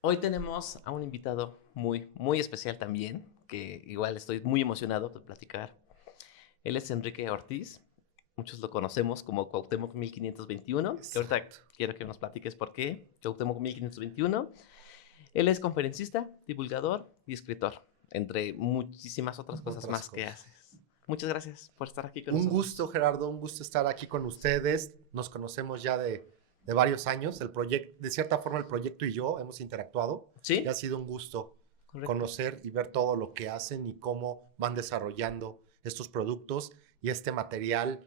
Hoy tenemos a un invitado muy, muy especial también, que igual estoy muy emocionado de platicar. Él es Enrique Ortiz, muchos lo conocemos como Cuauhtémoc 1521, que ahorita Exacto. quiero que nos platiques por qué Cuauhtémoc 1521. Él es conferencista, divulgador y escritor, entre muchísimas otras cosas Otras más que cosas. haces. Muchas gracias por estar aquí con Un nosotros. gusto, Gerardo, un gusto estar aquí con ustedes. Nos conocemos ya de varios años. El proyecto, de cierta forma, el proyecto y yo hemos interactuado y ha ¿Sí? sido un gusto Correcto. conocer y ver todo lo que hacen y cómo van desarrollando estos productos y este material,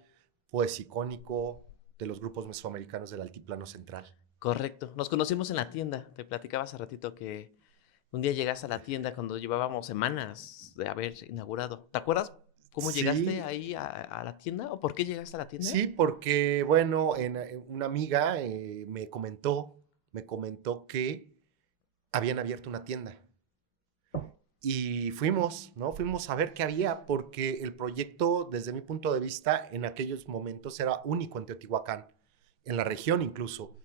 pues icónico de los grupos mesoamericanos del Altiplano Central. Correcto. Nos conocimos en la tienda. Te platicaba hace ratito que un día llegaste a la tienda cuando llevábamos semanas de haber inaugurado. ¿Te acuerdas cómo llegaste Sí, ahí a la tienda o por qué llegaste a la tienda? sí, porque, bueno, una amiga me comentó que habían abierto una tienda. Y fuimos, ¿no? Fuimos a ver qué había, porque el proyecto, desde mi punto de vista, en aquellos momentos era único en Teotihuacán, en la región incluso,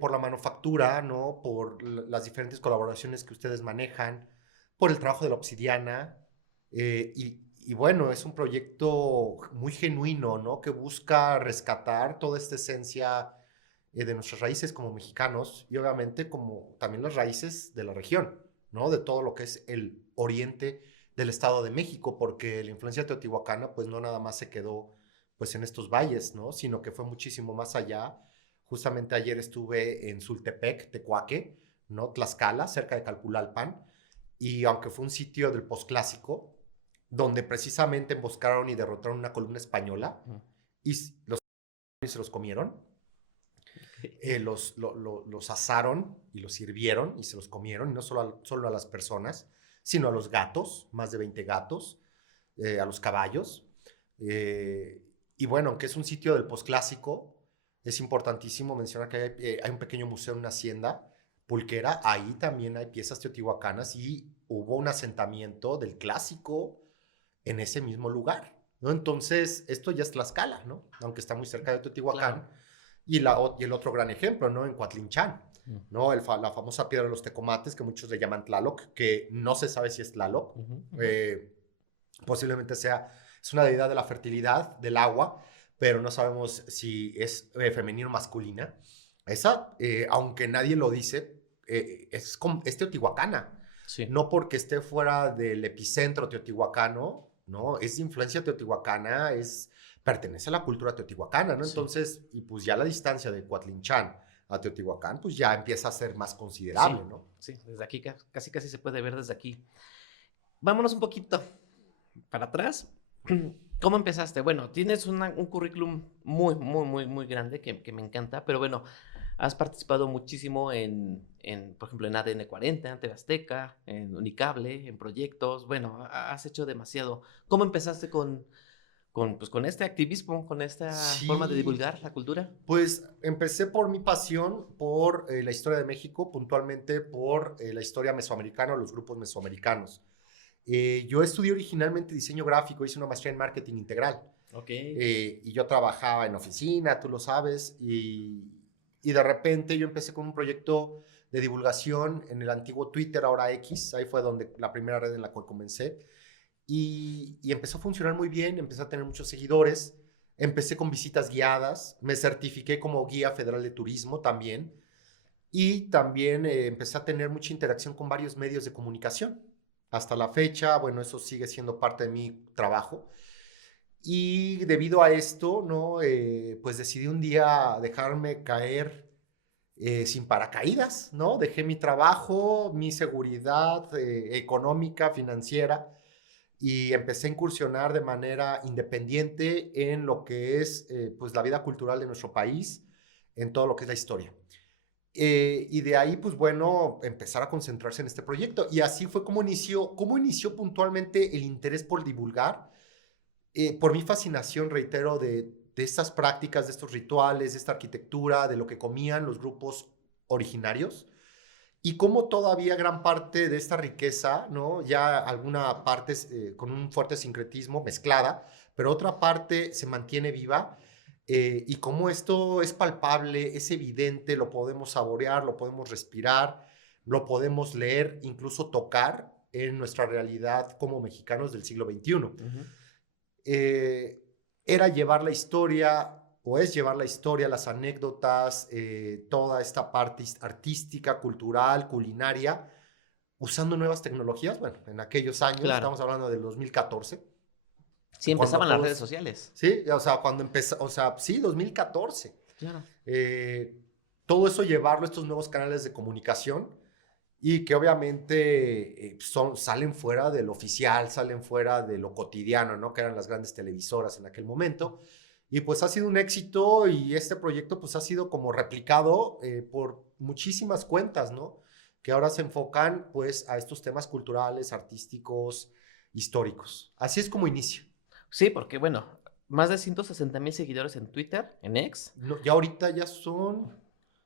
por la manufactura, ¿no? Por las diferentes colaboraciones que ustedes manejan, por el trabajo de la obsidiana, y bueno, es un proyecto muy genuino, ¿no? Que busca rescatar toda esta esencia de nuestras raíces como mexicanos y obviamente como también las raíces de la región, ¿no? De todo lo que es el oriente del Estado de México, porque la influencia teotihuacana pues no nada más se quedó pues en estos valles, ¿no? Sino que fue muchísimo más allá. Justamente ayer estuve en Sultepec, Tecuaque, ¿no? Tlaxcala, cerca de Calpulalpan, y aunque fue un sitio del posclásico, donde precisamente emboscaron y derrotaron una columna española Mm, y los se los comieron, ok. los asaron y los sirvieron y se los comieron, y no solo a las personas, sino a los gatos, más de 20 gatos, a los caballos. Y bueno, aunque es un sitio del posclásico, es importantísimo mencionar que hay un pequeño museo en una hacienda pulquera, ahí también hay piezas teotihuacanas y hubo un asentamiento del clásico en ese mismo lugar, ¿no? Entonces, esto ya es Tlaxcala, ¿no? Aunque está muy cerca de Claro. Teotihuacán, y el otro gran ejemplo, ¿no? En Coatlinchán, Mm, ¿no? La famosa piedra de los tecomates, que muchos le llaman Tlaloc, que no se sabe si es Tlaloc, ujú, ujú. eh, posiblemente es una deidad de la fertilidad, del agua, pero no sabemos si es femenina o masculina. Esa, aunque nadie lo dice, es teotihuacana. Sí, No porque esté fuera del epicentro teotihuacano, ¿no? Es de influencia teotihuacana, pertenece a la cultura teotihuacana, ¿no? sí, Entonces, y pues ya la distancia de Coatlinchán a Teotihuacán, pues ya empieza a ser más considerable, sí, ¿no? sí. Desde aquí casi casi se puede ver desde aquí. Vámonos un poquito para atrás. ¿Cómo empezaste? Bueno, tienes un currículum muy, muy, muy, muy grande que me encanta, pero bueno, has participado muchísimo por ejemplo, en ADN 40, en TV Azteca, en Unicable, en proyectos. Bueno, has hecho demasiado. ¿Cómo empezaste pues, con este activismo, con esta forma de Sí, divulgar la cultura? pues empecé por mi pasión por la historia de México, puntualmente por la historia mesoamericana o los grupos mesoamericanos. Yo estudié originalmente diseño gráfico, hice una maestría en marketing integral, Ok. y yo trabajaba en oficina, tú lo sabes, y de repente yo empecé con un proyecto de divulgación en el antiguo Twitter, ahora X, ahí fue donde la primera red en la cual comencé, y empezó a funcionar muy bien, empecé a tener muchos seguidores, empecé con visitas guiadas, me certifiqué como guía federal de turismo también, y también empecé a tener mucha interacción con varios medios de comunicación. Hasta la fecha, bueno, eso sigue siendo parte de mi trabajo. Y debido a esto, ¿no? Pues decidí un día dejarme caer sin paracaídas, ¿no? Dejé mi trabajo, mi seguridad económica, financiera, y empecé a incursionar de manera independiente en lo que es pues la vida cultural de nuestro país, en todo lo que es la historia. Y de ahí, pues bueno, empezar a concentrarse en este proyecto. Y así fue como inició puntualmente el interés por divulgar, por mi fascinación, reitero, de estas prácticas, de estos rituales, de esta arquitectura, de lo que comían los grupos originarios, y cómo todavía gran parte de esta riqueza, ¿no? Ya alguna parte con un fuerte sincretismo mezclada, pero otra parte se mantiene viva, y cómo esto es palpable, es evidente, lo podemos saborear, lo podemos respirar, lo podemos leer, incluso tocar en nuestra realidad como mexicanos del siglo XXI. Era llevar la historia, o es llevar la historia, las anécdotas, toda esta parte artística, cultural, culinaria, usando nuevas tecnologías. Bueno, en aquellos años, Claro. estamos hablando del 2014, Sí, cuando empezaban las redes todos, sociales. sí, o sea, cuando empezó, o sea, sí, 2014. Claro. Eh, Todo eso llevarlo a estos nuevos canales de comunicación y que obviamente salen fuera de lo oficial, salen fuera de lo cotidiano, ¿no? Que eran las grandes televisoras en aquel momento. Y pues ha sido un éxito y este proyecto pues ha sido como replicado por muchísimas cuentas, ¿no? Que ahora se enfocan pues a estos temas culturales, artísticos, históricos. Así es como inicia. Sí, porque bueno, más de 160,000 seguidores en Twitter, en X. No, ya ahorita ya son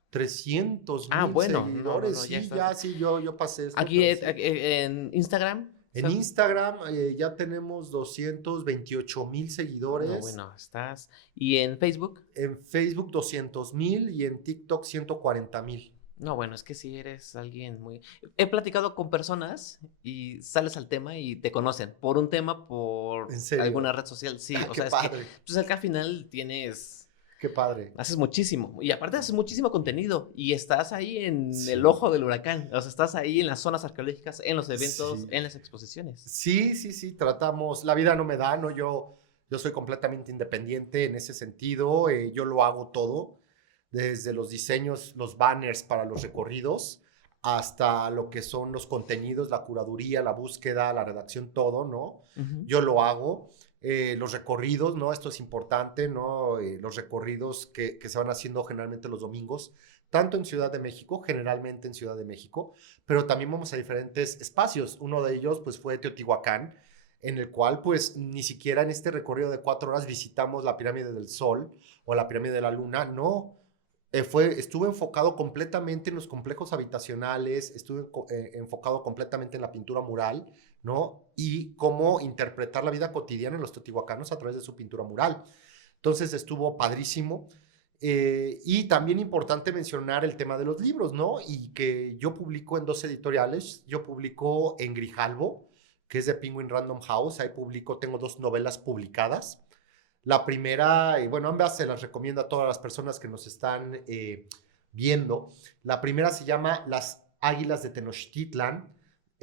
300 Ah, mil bueno, no, no, seguidores. no, ya Sí, estás. ya, sí, yo pasé esto, Aquí pero sí. en Instagram. En Instagram ya tenemos 228,000 No, seguidores. bueno, estás. Y en Facebook. En Facebook 200,000 y en TikTok 140,000. No, bueno, es que si eres alguien muy... He platicado con personas y sales al tema y te conocen por un tema, por ¿En serio? alguna red social. Sí, Ah, o qué sea, es que, padre, pues al final tienes, qué padre. haces muchísimo y aparte haces muchísimo contenido y estás ahí en el Sí, ojo del huracán, o sea, estás ahí en las zonas arqueológicas, en los eventos, sí. en las exposiciones. Sí, sí, sí, tratamos, la vida no me da, ¿no? Yo soy completamente independiente en ese sentido, yo lo hago todo, desde los diseños, los banners para los recorridos, hasta lo que son los contenidos, la curaduría, la búsqueda, la redacción, todo, ¿no? Ujú. Yo lo hago. Los recorridos, ¿no? Esto es importante, ¿no? Los recorridos que se van haciendo generalmente los domingos, tanto en Ciudad de México, generalmente en Ciudad de México, pero también vamos a diferentes espacios. Uno de ellos, pues, fue Teotihuacán, en el cual, pues, ni siquiera en este recorrido de 4 horas visitamos la pirámide del Sol o la pirámide de la Luna, no. Estuve enfocado completamente en los complejos habitacionales, estuve enfocado completamente en la pintura mural, ¿no? Y cómo interpretar la vida cotidiana de los teotihuacanos a través de su pintura mural. Entonces estuvo padrísimo. Y también importante mencionar el tema de los libros, ¿no? Y que yo publico en 2 editoriales. Yo publico en Grijalbo, que es de Penguin Random House. Ahí publico, tengo 2 novelas publicadas. La primera, y bueno, ambas se las recomiendo a todas las personas que nos están viendo. La primera se llama Las Águilas de Tenochtitlan,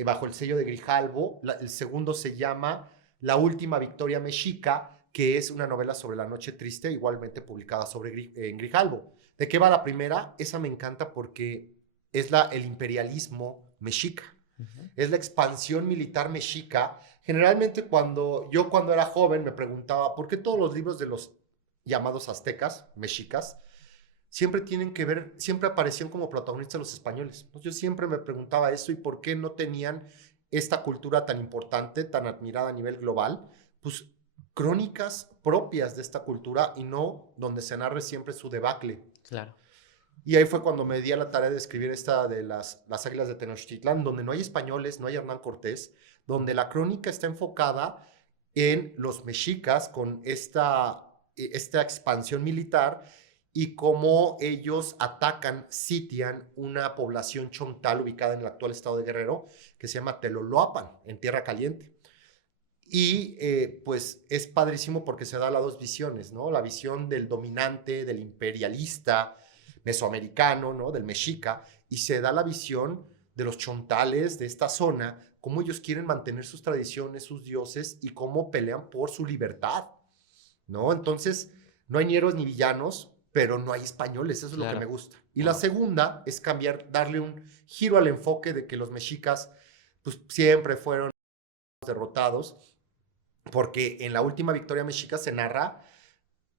bajo el sello de Grijalbo. El segundo se llama La Última Victoria Mexica, que es una novela sobre la Noche Triste, igualmente publicada en Grijalbo. ¿De qué va la primera? Esa me encanta porque es el imperialismo mexica. Ujú. Es la expansión militar mexica. Generalmente cuando era joven me preguntaba, ¿por qué todos los libros de los llamados aztecas, mexicas, siempre tienen que ver, siempre aparecían como protagonistas los españoles? Pues yo siempre me preguntaba eso y por qué no tenían esta cultura tan importante, tan admirada a nivel global, pues crónicas propias de esta cultura y no donde se narre siempre su debacle. Claro, Y ahí fue cuando me di a la tarea de escribir esta de las Águilas de Tenochtitlán, donde no hay españoles, no hay Hernán Cortés, donde la crónica está enfocada en los mexicas con esta expansión militar y cómo ellos atacan, sitian una población chontal ubicada en el actual estado de Guerrero, que se llama Teloloapan, en Tierra Caliente. Y pues es padrísimo porque se da las dos visiones, ¿no? La visión del dominante, del imperialista mesoamericano, ¿no? Del mexica, y se da la visión de los chontales de esta zona, cómo ellos quieren mantener sus tradiciones, sus dioses y cómo pelean por su libertad, ¿no? Entonces, no hay ni héroes ni villanos, pero no hay españoles, eso es lo que me claro. gusta. Y la Wow. segunda es cambiar, darle un giro al enfoque de que los mexicas, pues siempre fueron derrotados, porque en la última victoria mexica se narra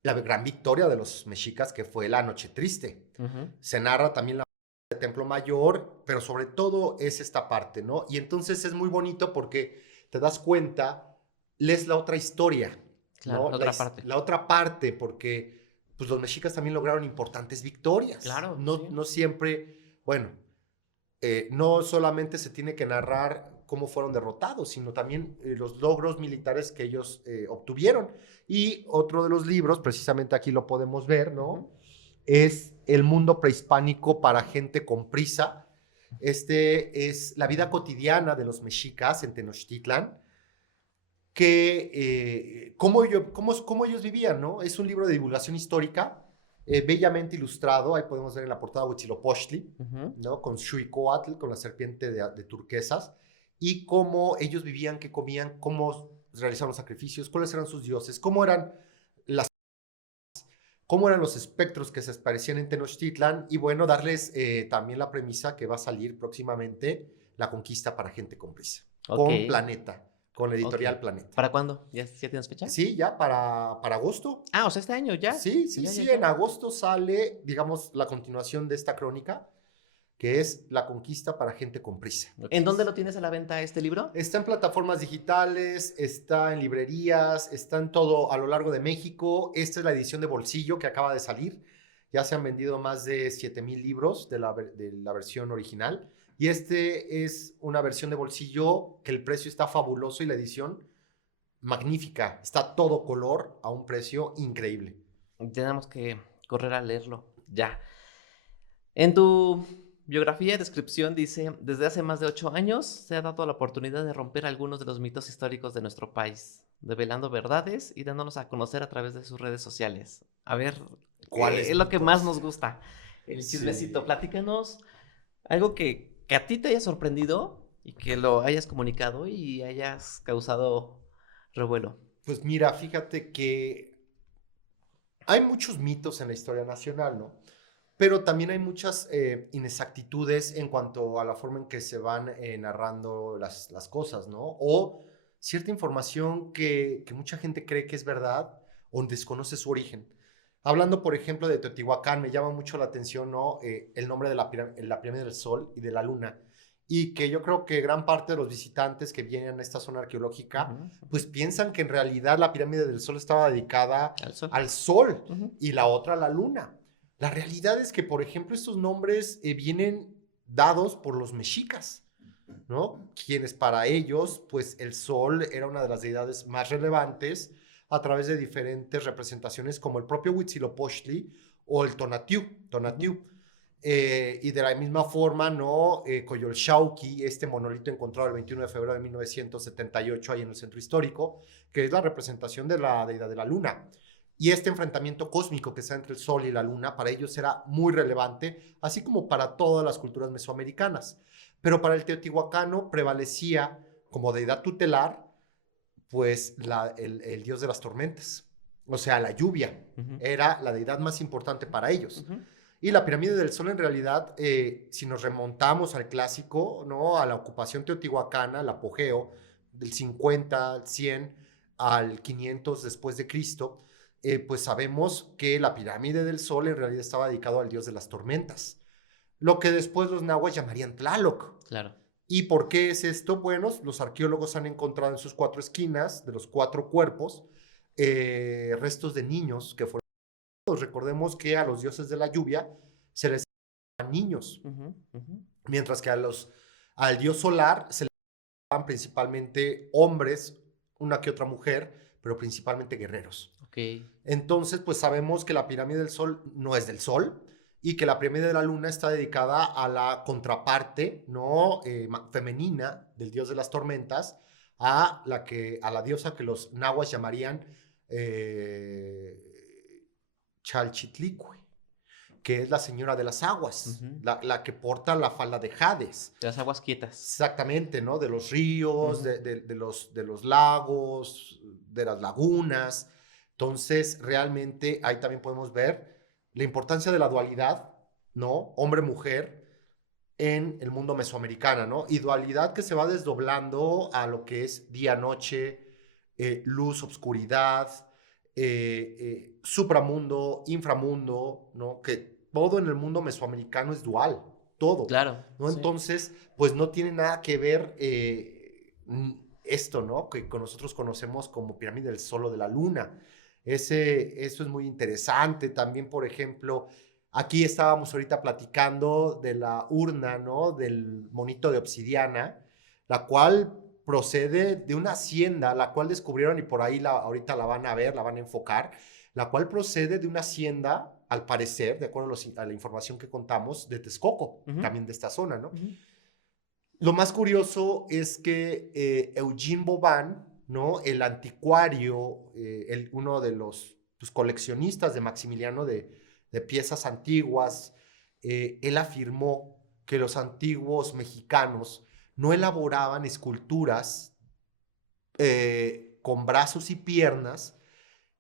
la gran victoria de los mexicas, que fue la Noche Triste. Ujú. Se narra también la del Templo Mayor, pero sobre todo es esta parte, ¿no? Y entonces es muy bonito porque te das cuenta, lees la otra historia, Claro, ¿no? la otra parte. La otra parte, porque pues los mexicas también lograron importantes victorias. Claro, No, sí. no siempre, bueno, no solamente se tiene que narrar cómo fueron derrotados, sino también los logros militares que ellos obtuvieron. Y otro de los libros, precisamente aquí lo podemos ver, Ujú. ¿no? Es El mundo prehispánico para gente con prisa, Es la vida cotidiana de los mexicas en Tenochtitlan, cómo ellos vivían, ¿no? Es un libro de divulgación histórica, bellamente ilustrado. Ahí podemos ver en la portada Huitzilopochtli, ¿no? Con Xuicoatl, con la serpiente de turquesas, y cómo ellos vivían, qué comían, cómo realizaban los sacrificios, cuáles eran sus dioses, las cómo eran los espectros que se aparecían en Tenochtitlan, y bueno, darles también la premisa que va a salir próximamente, La conquista para gente con prisa, Ok, con Planeta, con la ok. editorial Planeta. ¿Para cuándo? ¿Ya tienes fecha? Sí, ya para agosto. Ah, o sea, este año ya. Sí, sí, Ya, ya, sí, ya. en agosto sale, digamos, la continuación de esta crónica, que es La conquista para gente con prisa. ¿En dónde lo tienes a la venta este libro? Está en plataformas digitales, está en librerías, está en todo a lo largo de México. Esta es la edición de bolsillo que acaba de salir. Ya se han vendido más de 7,000 libros de la versión original. Y este es una versión de bolsillo que el precio está fabuloso y la edición magnífica. Está todo color a un precio increíble. Tenemos que correr a leerlo. Ya. En tu biografía y descripción dice, desde hace más de 8 años se ha dado la oportunidad de romper algunos de los mitos históricos de nuestro país, develando verdades y dándonos a conocer a través de sus redes sociales. A ver, ¿Cuáles es lo que más mitos? nos gusta, el Sí. chismecito. Platícanos algo que a ti te haya sorprendido y que lo hayas comunicado y hayas causado revuelo. Pues mira, fíjate que hay muchos mitos en la historia nacional, ¿no? Pero también hay muchas inexactitudes en cuanto a la forma en que se van narrando las cosas, ¿no? O cierta información que mucha gente cree que es verdad o desconoce su origen. Hablando, por ejemplo, de Teotihuacán, me llama mucho la atención, ¿no? El nombre de la pirámide del Sol y de la Luna. Y que yo creo que gran parte de los visitantes que vienen a esta zona arqueológica, pues piensan que en realidad la pirámide del Sol estaba dedicada Al sol. al Sol y la otra a la Luna. La realidad es que, por ejemplo, estos nombres vienen dados por los mexicas, ¿no? Quienes para ellos, pues el sol era una de las deidades más relevantes a través de diferentes representaciones como el propio Huitzilopochtli o el Tonatiuh. Y de la misma forma, ¿no? Coyolxauhqui, este monolito encontrado el 21 de febrero de 1978 ahí en el centro histórico, que es la representación de la deidad de la luna. Y este enfrentamiento cósmico que está entre el Sol y la Luna para ellos era muy relevante, así como para todas las culturas mesoamericanas. Pero para el teotihuacano prevalecía como deidad tutelar, pues el dios de las tormentas. O sea, la lluvia era la deidad más importante para ellos. Y la pirámide del Sol en realidad, si nos remontamos al clásico, ¿no? A la ocupación teotihuacana, el apogeo del 50, al 100, al 500 después de Cristo, pues sabemos que la pirámide del Sol en realidad estaba dedicado al dios de las tormentas, lo que después los nahuas llamarían Tlaloc. Claro. ¿Y por qué es esto? Bueno, los arqueólogos han encontrado en sus 4 esquinas de los 4 cuerpos restos de niños que fueron. Recordemos que a los dioses de la lluvia se les llaman niños, mientras que al dios solar se les llaman principalmente hombres, una que otra mujer, pero principalmente guerreros. Entonces, pues sabemos que la pirámide del Sol no es del Sol y que la pirámide de la Luna está dedicada a la contraparte, ¿no? Femenina del dios de las tormentas, a la diosa que los nahuas llamarían Chalchitlicue, que es la señora de las aguas, la que porta la falda de Hades. De las aguas quietas. Exactamente, ¿no? De los ríos, de los lagos, de las lagunas. Entonces, realmente ahí también podemos ver la importancia de la dualidad, ¿no? Hombre-mujer en el mundo mesoamericano, ¿no? Y dualidad que se va desdoblando a lo que es día-noche, luz, obscuridad, supramundo, inframundo, ¿no? Que todo en el mundo mesoamericano es dual, todo. Claro. ¿No? Sí. Entonces, pues no tiene nada que ver esto, ¿no? Que nosotros conocemos como pirámide del Sol o de la Luna. Eso es muy interesante. También, por ejemplo, aquí estábamos ahorita platicando de la urna, ¿no? Del monito de obsidiana, la cual procede de una hacienda, la cual descubrieron y por ahí ahorita la van a ver, la van a enfocar, la cual procede de una hacienda, al parecer, de acuerdo a la información que contamos, de Texcoco, también de esta zona, ¿no? Lo más curioso es que Eugene Boban, ¿no? El anticuario, uno de los coleccionistas de Maximiliano de piezas antiguas, él afirmó que los antiguos mexicanos no elaboraban esculturas con brazos y piernas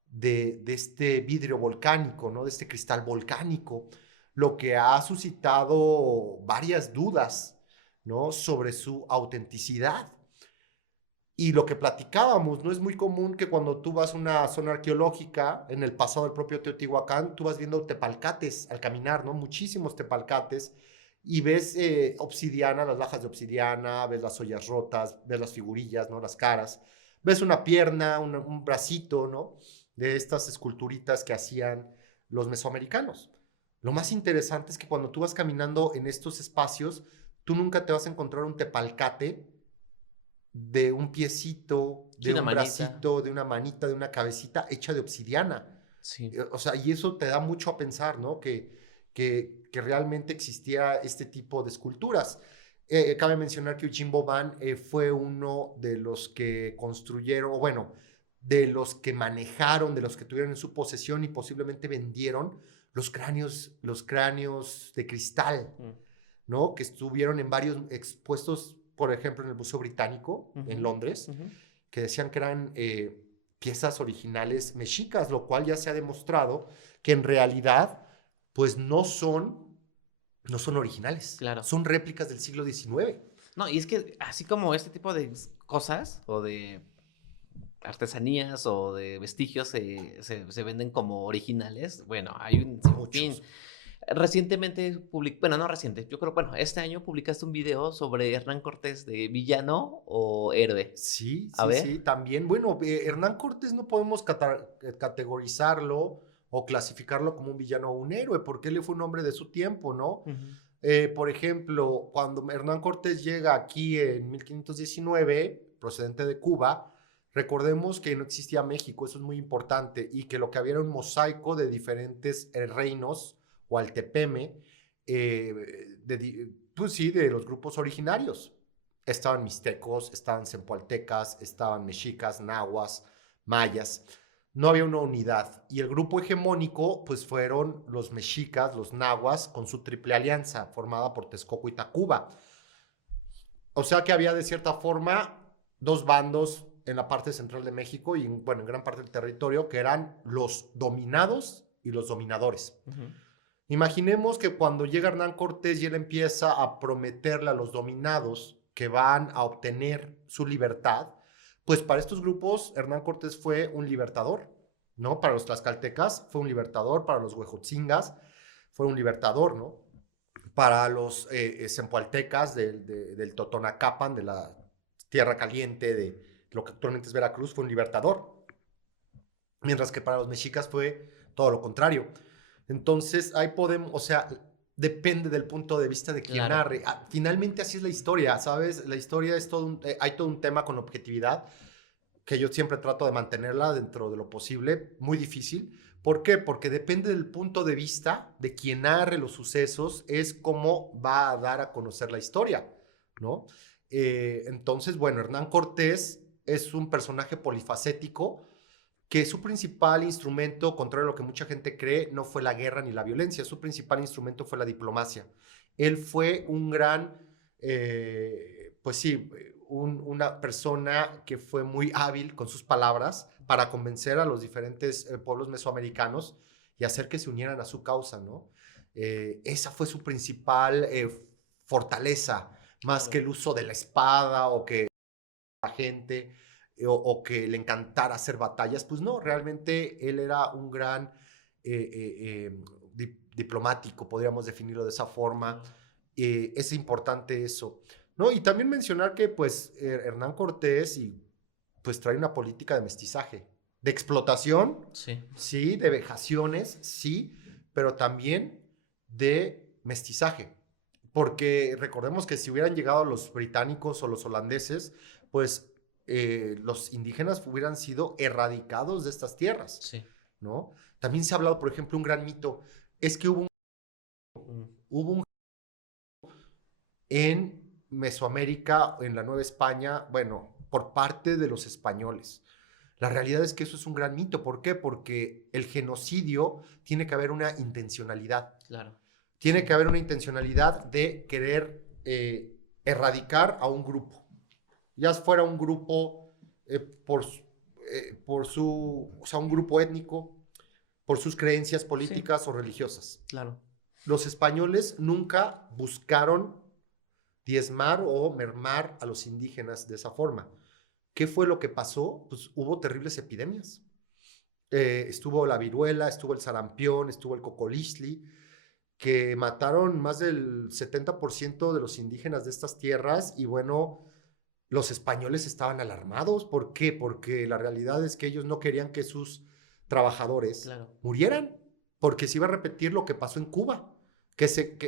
de este vidrio volcánico, ¿no? De este cristal volcánico, lo que ha suscitado varias dudas, ¿no? Sobre su autenticidad. Y lo que platicábamos, no es muy común que cuando tú vas a una zona arqueológica, en el pasado del propio Teotihuacán, tú vas viendo tepalcates al caminar, ¿no? Muchísimos tepalcates, y ves obsidiana, las lajas de obsidiana, ves las ollas rotas, ves las figurillas, ¿no? Las caras, ves una pierna, un bracito, ¿no? De estas esculturitas que hacían los mesoamericanos. Lo más interesante es que cuando tú vas caminando en estos espacios, tú nunca te vas a encontrar un tepalcate de un piecito, Sí, de una un manita. bracito, de una manita, de una cabecita hecha de obsidiana. Sí. O sea, y eso te da mucho a pensar, ¿no? Que realmente existía este tipo de esculturas. Cabe mencionar que Eugene Boban fue uno de los que construyeron, o bueno, de los que manejaron, de los que tuvieron en su posesión y posiblemente vendieron los cráneos de cristal, ¿no? Que estuvieron en varios expuestos, por ejemplo, en el Museo Británico, en Londres, que decían que eran piezas originales mexicas, lo cual ya se ha demostrado que en realidad, pues no son originales. Claro. Son réplicas del siglo XIX. No, y es que así como este tipo de cosas o de artesanías o de vestigios se venden como originales, bueno, hay un sinfín. Recientemente bueno, no reciente, yo creo, bueno, este año publicaste un video sobre Hernán Cortés de villano o héroe. Sí, A sí, ver. sí, también. Bueno, Hernán Cortés no podemos categorizarlo o clasificarlo como un villano o un héroe, porque él fue un hombre de su tiempo, ¿no? Por ejemplo, cuando Hernán Cortés llega aquí en 1519, procedente de Cuba, recordemos que no existía México, eso es muy importante, y que lo que había era un mosaico de diferentes reinos o altepeme, pues sí, de los grupos originarios. Estaban mixtecos, estaban zempoaltecas, estaban mexicas, nahuas, mayas. No había una unidad. Y el grupo hegemónico, pues fueron los mexicas, los nahuas, con su triple alianza, formada por Texcoco y Tacuba. O sea que había de cierta forma dos bandos en la parte central de México y bueno, en gran parte del territorio, que eran los dominados y los dominadores. Imaginemos que cuando llega Hernán Cortés y él empieza a prometerle a los dominados que van a obtener su libertad, pues para estos grupos Hernán Cortés fue un libertador, ¿no? Para los tlaxcaltecas fue un libertador, para los huejotzingas fue un libertador, ¿no? Para los zempoaltecas del Totonacapan, de la Tierra Caliente, de lo que actualmente es Veracruz, fue un libertador. Mientras que para los mexicas fue todo lo contrario. Entonces, ahí podemos, o sea, depende del punto de vista de quien narre. Finalmente, así es la historia, ¿sabes? La historia es hay todo un tema con objetividad que yo siempre trato de mantenerla dentro de lo posible, muy difícil. ¿Por qué? Porque depende del punto de vista de quien narre los sucesos, es cómo va a dar a conocer la historia, ¿no? Entonces, bueno, Hernán Cortés es un personaje polifacético que su principal instrumento, contrario a lo que mucha gente cree, no fue la guerra ni la violencia, su principal instrumento fue la diplomacia. Él fue un gran, pues sí, una persona que fue muy hábil con sus palabras para convencer a los diferentes pueblos mesoamericanos y hacer que se unieran a su causa, ¿no? Esa fue su principal fortaleza, más que el uso de la espada o que la gente o que le encantara hacer batallas, pues no, realmente él era un gran diplomático, podríamos definirlo de esa forma. Es importante eso, ¿no? Y también mencionar que pues Hernán Cortés pues trae una política de mestizaje, de explotación, sí, de vejaciones, sí, pero también de mestizaje. Porque recordemos que si hubieran llegado los británicos o los holandeses, pues los indígenas hubieran sido erradicados de estas tierras, Sí. ¿no? También se ha hablado, por ejemplo, un gran mito, es que hubo un en Mesoamérica, en la Nueva España, bueno, por parte de los españoles. La realidad es que eso es un gran mito. ¿Por qué? Porque el genocidio tiene que haber una intencionalidad. Claro. Tiene que haber una intencionalidad de querer erradicar a un grupo. Ya fuera un grupo o sea, un grupo étnico, por sus creencias políticas Sí. o religiosas. Claro. Los españoles nunca buscaron diezmar o mermar a los indígenas de esa forma. ¿Qué fue lo que pasó? Pues hubo terribles epidemias. Estuvo la viruela, estuvo el sarampión, estuvo el cocolizli, que mataron más del 70% de los indígenas de estas tierras y bueno, los españoles estaban alarmados. ¿Por qué? Porque la realidad es que ellos no querían que sus trabajadores Claro. murieran, porque se iba a repetir lo que pasó en Cuba,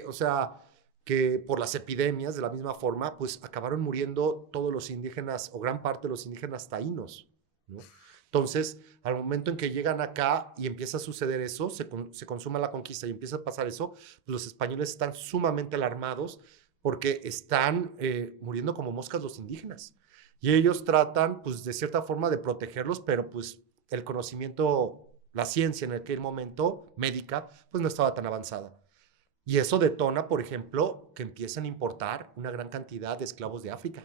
o sea, que por las epidemias, de la misma forma, pues acabaron muriendo todos los indígenas, o gran parte de los indígenas taínos, ¿no? Entonces, al momento en que llegan acá y empieza a suceder eso, se consuma la conquista y empieza a pasar eso, pues los españoles están sumamente alarmados porque están muriendo como moscas los indígenas. Y ellos tratan, pues, de cierta forma de protegerlos, pero pues el conocimiento, la ciencia en aquel momento, médica, pues no estaba tan avanzada. Y eso detona, por ejemplo, que empiezan a importar una gran cantidad de esclavos de África.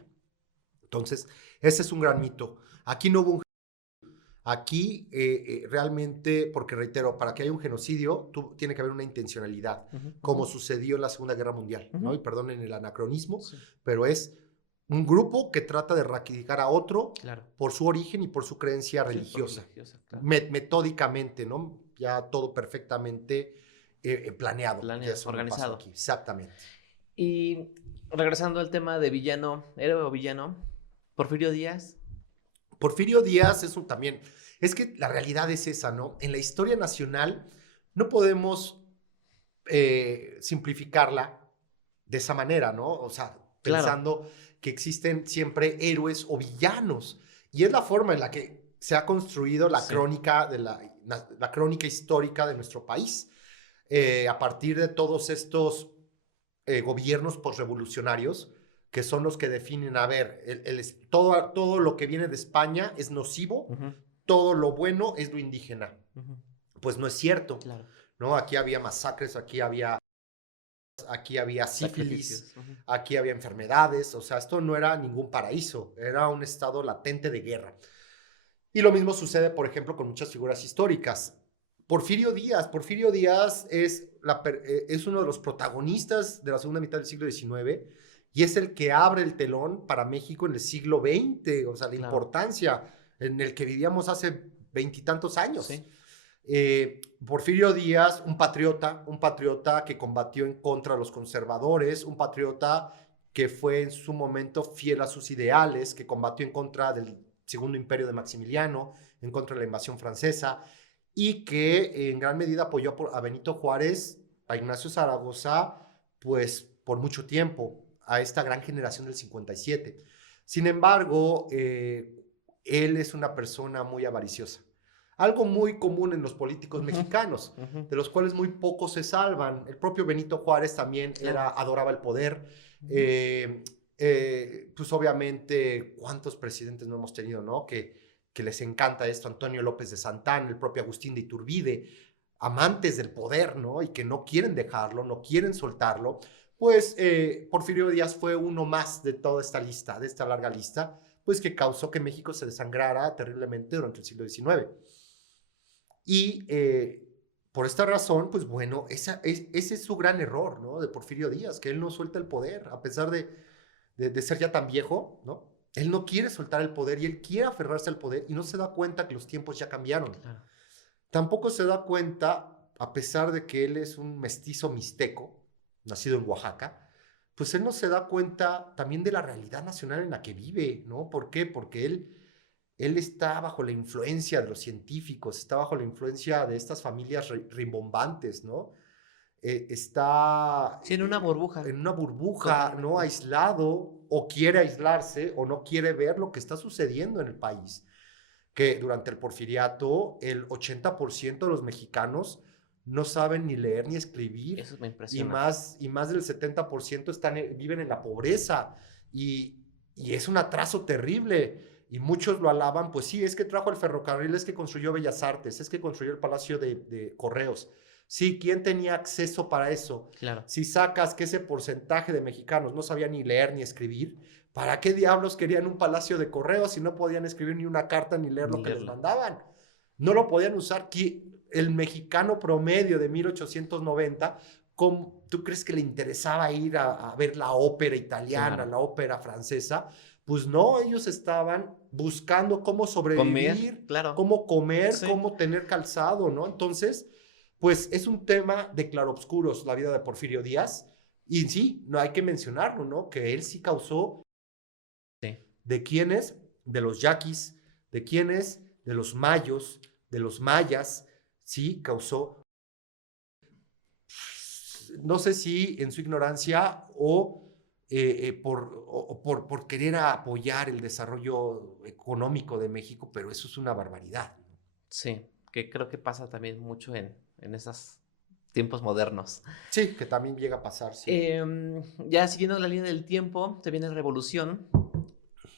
Entonces, ese es un gran mito. Aquí no hubo un... Aquí realmente, porque reitero, para que haya un genocidio tiene que haber una intencionalidad, como sucedió en la Segunda Guerra Mundial, ¿no? Y perdonen el anacronismo, Sí. pero es un grupo que trata de erradicar a otro Claro. por su origen y por su creencia Sí, religiosa. claro. Metódicamente, ¿no? Ya todo perfectamente planeado. Planeado, Eso no pasó organizado. aquí. Exactamente. Y regresando al tema de villano, héroe o villano, Porfirio Díaz. Porfirio Díaz es también, es que la realidad es esa, ¿no? En la historia nacional no podemos simplificarla de esa manera, ¿no? O sea, pensando Claro. que existen siempre héroes o villanos. Y es la forma en la que se ha construido la Sí. crónica la crónica histórica de nuestro país. A partir de todos estos gobiernos posrevolucionarios, que son los que definen, a ver, todo lo que viene de España es nocivo, todo lo bueno es lo indígena. Pues no es cierto, Claro. ¿no? Aquí había masacres, aquí había sífilis, aquí había enfermedades, o sea, esto no era ningún paraíso, era un estado latente de guerra. Y lo mismo sucede, por ejemplo, con muchas figuras históricas. Porfirio Díaz es uno de los protagonistas de la segunda mitad del siglo XIX y es el que abre el telón para México en el siglo XX, o sea, la importancia en el que vivíamos hace veintitantos años. Sí. Porfirio Díaz, un patriota que combatió en contra de los conservadores, un patriota que fue en su momento fiel a sus ideales, que combatió en contra del Segundo Imperio de Maximiliano, en contra de la invasión francesa, y que en gran medida apoyó a Benito Juárez, a Ignacio Zaragoza, pues por mucho tiempo, a esta gran generación del 57. Sin embargo, él es una persona muy avariciosa. Algo muy común en los políticos mexicanos, de los cuales muy pocos se salvan. El propio Benito Juárez también adoraba el poder. Pues obviamente, ¿cuántos presidentes no hemos tenido, no? Que les encanta esto, Antonio López de Santana, el propio Agustín de Iturbide, amantes del poder, ¿no? Y que no quieren dejarlo, no quieren soltarlo. Pues Porfirio Díaz fue uno más de toda esta lista, de esta larga lista, pues que causó que México se desangrara terriblemente durante el siglo XIX. Y por esta razón, pues bueno, ese es su gran error, ¿no? De Porfirio Díaz, que él no suelta el poder, a pesar de ser ya tan viejo, ¿no? Él no quiere soltar el poder y él quiere aferrarse al poder y no se da cuenta que los tiempos ya cambiaron. Claro. Tampoco se da cuenta, a pesar de que él es un mestizo mixteco, nacido en Oaxaca, pues él no se da cuenta también de la realidad nacional en la que vive, ¿no? ¿Por qué? Porque él está bajo la influencia de los científicos, está bajo la influencia de estas familias rimbombantes, ¿no? Está Sí, en una burbuja. en una burbuja, Totalmente. ¿no? Aislado, o quiere aislarse o no quiere ver lo que está sucediendo en el país. Que durante el porfiriato el 80% de los mexicanos no saben ni leer ni escribir Eso me y impresiona. más del 70% viven en la pobreza y es un atraso terrible. Y muchos lo alaban, pues sí, es que trajo el ferrocarril, es que construyó Bellas Artes, es que construyó el Palacio de Correos. Sí, ¿quién tenía acceso para eso? Claro, Si sacas que ese porcentaje de mexicanos no sabía ni leer ni escribir, ¿para qué diablos querían un palacio de correos si no podían escribir ni una carta ni leer ni lo que les leerlo. mandaban? No lo podían usar. El mexicano promedio de 1890, ¿tú crees que le interesaba ir a ver la ópera italiana, Claro. la ópera francesa? Pues no, ellos estaban buscando cómo Comer, sobrevivir, claro. cómo comer, Sí. cómo tener calzado, ¿no? Entonces, pues es un tema de claroscuros la vida de Porfirio Díaz. Y sí, no hay que mencionarlo, ¿no? Que él sí causó. Sí. ¿De quiénes? De los yaquis. ¿De quiénes? De los mayos, de los mayas. Sí, causó, no sé si en su ignorancia por querer apoyar el desarrollo económico de México, pero eso es una barbaridad. Sí, que creo que pasa también mucho en esos tiempos modernos. Sí, que también llega a pasar, sí. Ya siguiendo la línea del tiempo, se viene Revolución.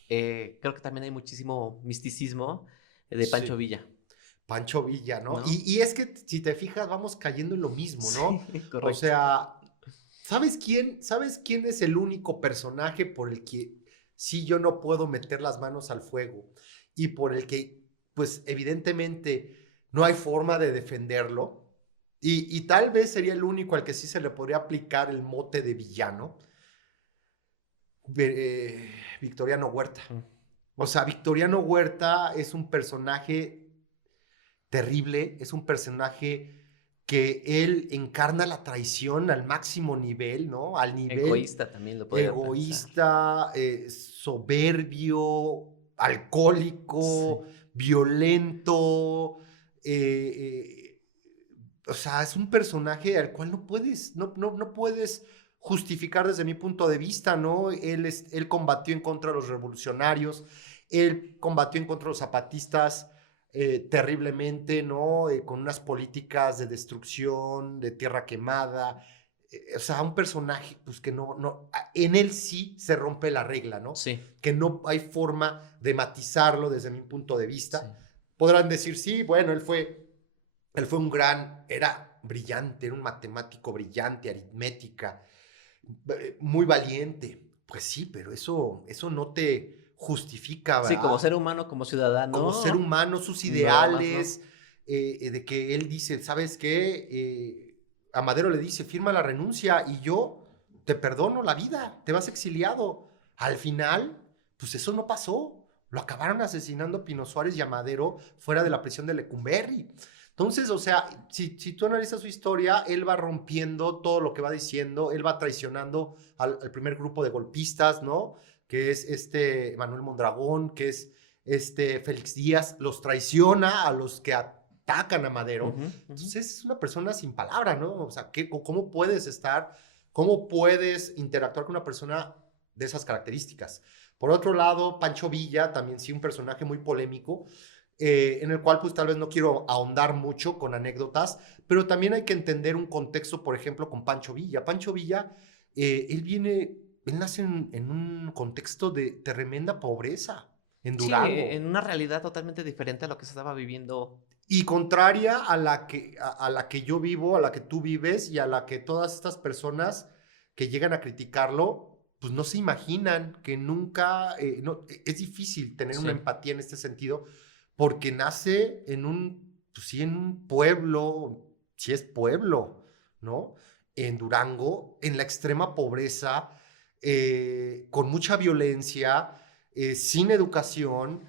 Creo que también hay muchísimo misticismo de Pancho Sí. Villa, Pancho Villa, ¿no? ¿no? Y es que si te fijas, vamos cayendo en lo mismo, ¿no? Sí, O correcto. sea, ¿sabes quién es el único personaje por el que sí yo no puedo meter las manos al fuego? Y por el que, pues, evidentemente no hay forma de defenderlo. Y tal vez sería el único al que sí se le podría aplicar el mote de villano. Victoriano Huerta. Mm. O sea, Victoriano Huerta es un personaje terrible, es un personaje que él encarna la traición al máximo nivel, ¿no? Al nivel Egoísta también lo podría pensar. egoísta, soberbio, Sí. alcohólico, violento. eh, eh, o sea, es un personaje al cual no puedes justificar desde mi punto de vista, ¿no? Él combatió en contra de los revolucionarios, él combatió en contra de los zapatistas terriblemente, ¿no? Con unas políticas de destrucción, de tierra quemada. O sea, un personaje, pues que en él sí se rompe la regla, ¿no? Sí, Que no hay forma de matizarlo desde mi punto de sí. vista. Podrán decir, sí, bueno, era brillante, era un matemático brillante, aritmética, muy valiente. Pues sí, pero eso no te justifica, Sí, como ¿verdad? ser humano, como Como ser ciudadano, humano, sus no, más no. ideales, de que él dice, ¿sabes qué? A Madero le dice, firma la renuncia y yo te perdono la vida, te vas exiliado. Al final, pues eso no pasó. Lo acabaron asesinando Pino Suárez y a Madero fuera de la prisión de Lecumberri. Entonces, o sea, si tú analizas su historia, él va rompiendo todo lo que va diciendo, él va traicionando al primer grupo de golpistas, ¿no? Que es Manuel Mondragón, que es Félix Díaz, los traiciona a los que atacan a Madero. Ujú, ujú. Entonces es una persona sin palabra, ¿no? O sea, cómo puedes interactuar con una persona de esas características? Por otro lado, Pancho Villa, también sí un personaje muy polémico, en el cual pues tal vez no quiero ahondar mucho con anécdotas, pero también hay que entender un contexto, por ejemplo, con Pancho Villa. Pancho Villa, él nace en un contexto de tremenda pobreza en Sí, en Durango una realidad totalmente diferente a lo que se estaba viviendo. y contraria a la que yo vivo, a la que tú vives y a la que todas estas personas que llegan a criticarlo, pues no se imaginan que nunca, es difícil tener una Sí, empatía en este sentido porque nace pues sí, en un pueblo, si es pueblo, ¿no? En Durango, en la extrema pobreza, con mucha violencia, sin educación,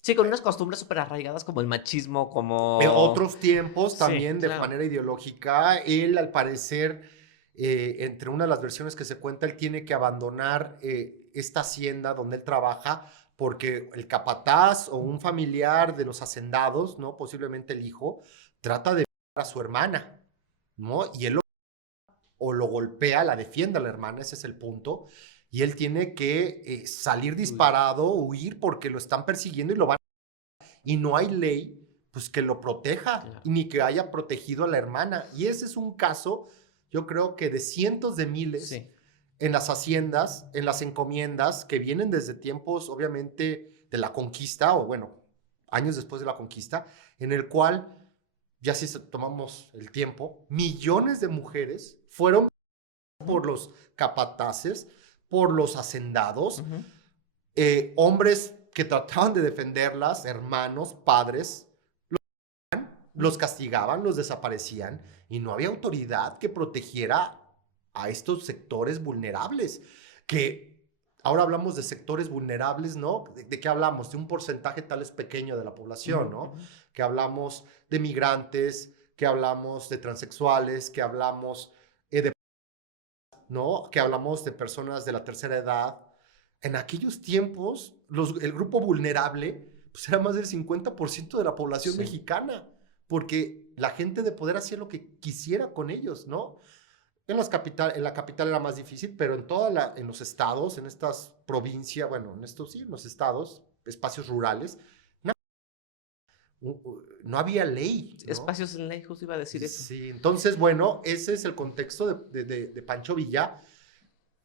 sí, con unas costumbres súper arraigadas como el machismo, en como... otros tiempos, Sí, también de claro. manera ideológica, él al parecer, entre una de las versiones que se cuenta, él tiene que abandonar esta hacienda donde él trabaja porque el capataz o un familiar de los hacendados, ¿no? Posiblemente el hijo, trata de violar a su hermana, ¿no? Y él o lo golpea, la defiende a la hermana, ese es el punto. y él tiene que salir disparado, huir porque lo están persiguiendo y no hay ley pues que lo proteja Claro. y ni que haya protegido a la hermana. Y ese es un caso, yo creo que de cientos de miles Sí. en las haciendas, en las encomiendas que vienen desde tiempos, obviamente, de la conquista, o bueno, años después de la conquista, en el cual, ya si tomamos el tiempo, millones de mujeres fueron por los capataces, por los hacendados, Ujú. hombres que trataban de defenderlas, hermanos, padres, los castigaban, los desaparecían y no había autoridad que protegiera a estos sectores vulnerables, que ahora hablamos de sectores vulnerables, ¿no? ¿De qué hablamos? De un porcentaje tal vez pequeño de la población, ¿no? Ujú. Que hablamos de migrantes, que hablamos de transexuales, que hablamos de, ¿no? Que hablamos de personas de la tercera edad. En aquellos tiempos, el grupo vulnerable pues era más del 50% de la población Sí. mexicana, porque la gente de poder hacía lo que quisiera con ellos, ¿no? En la capital era más difícil, pero en los estados, en estas provincias, bueno, en estos sí, en los estados, espacios rurales, no, no había ley, ¿no? Espacios en ley, justo iba a decir eso. Sí, entonces, bueno, ese es el contexto de Pancho Villa.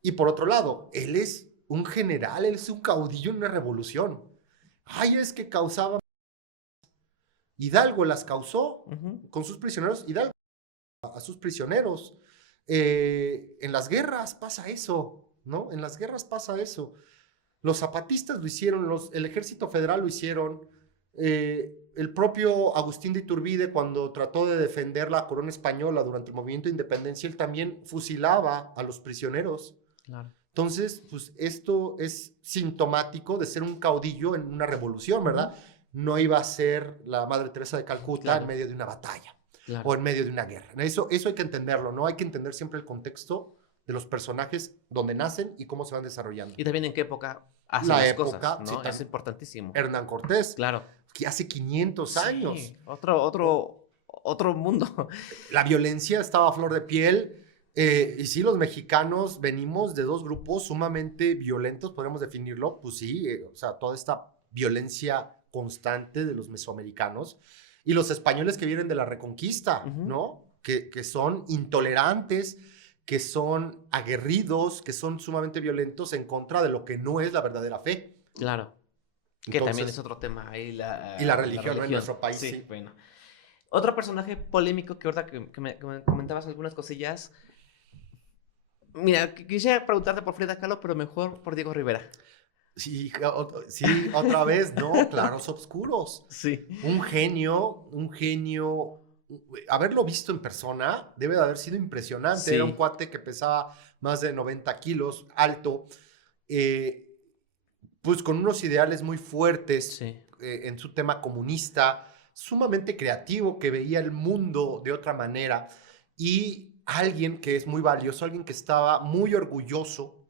Y por otro lado, él es un general, él es un caudillo en una revolución. Ay, es que causaba. Hidalgo las causó Ujú. con sus prisioneros. Hidalgo a sus prisioneros. En las guerras pasa eso, ¿no? En las guerras pasa eso. Los zapatistas lo hicieron, el ejército federal lo hicieron. El propio Agustín de Iturbide, cuando trató de defender la corona española durante el movimiento de independencia, él también fusilaba a los prisioneros. Claro. Entonces, pues esto es sintomático de ser un caudillo en una revolución, ¿verdad? No iba a ser la Madre Teresa de Calcuta en medio de una batalla o en medio de una guerra. Eso hay que entenderlo, ¿no? Hay que entender siempre el contexto de los personajes, donde nacen y cómo se van desarrollando. Y también en qué época hacen La las época, cosas, sí, ¿no? Es importantísimo. Hernán Cortés, Claro. que hace 500 años. Sí, otro mundo. La violencia estaba a flor de piel. Y sí, los mexicanos venimos de dos grupos sumamente violentos, podemos definirlo. Pues sí, o sea, toda esta violencia constante de los mesoamericanos y los españoles que vienen de la Reconquista, ¿no? Que son intolerantes, que son aguerridos, que son sumamente violentos en contra de lo que no es la verdadera fe. Claro. Que Entonces, también es otro tema ahí, y la religión, ¿no? En nuestro país, sí. Bueno. Otro personaje polémico que ahorita que me comentabas algunas cosillas. Mira, quisiera preguntarte por Frida Kahlo, pero mejor por Diego Rivera. Sí, sí, otra vez, ¿no? Claros oscuros. Sí. Un genio. Haberlo visto en persona debe de haber sido impresionante. Sí. Era un cuate que pesaba más de 90 kilos, alto, pues con unos ideales muy fuertes, Sí. en su tema comunista, sumamente creativo, que veía el mundo de otra manera, y alguien que es muy valioso, alguien que estaba muy orgulloso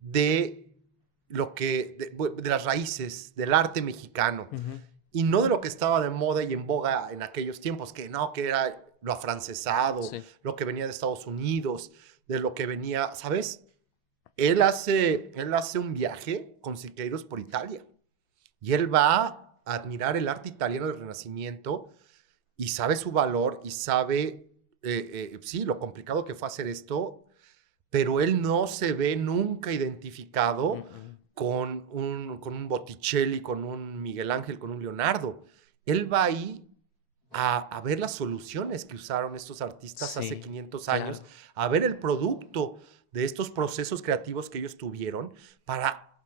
de de las raíces del arte mexicano, y no de lo que estaba de moda y en boga en aquellos tiempos, que no, que era lo afrancesado, Sí. lo que venía de Estados Unidos, de lo que venía, ¿sabes? Él hace un viaje con Siqueiros por Italia, y él va a admirar el arte italiano del Renacimiento, y sabe su valor, y sabe, sí, lo complicado que fue hacer esto, pero él no se ve nunca identificado con un Botticelli, con un Miguel Ángel, con un Leonardo. Él va ahí a ver las soluciones que usaron estos artistas hace 500 años, claro, a ver el producto de estos procesos creativos que ellos tuvieron para,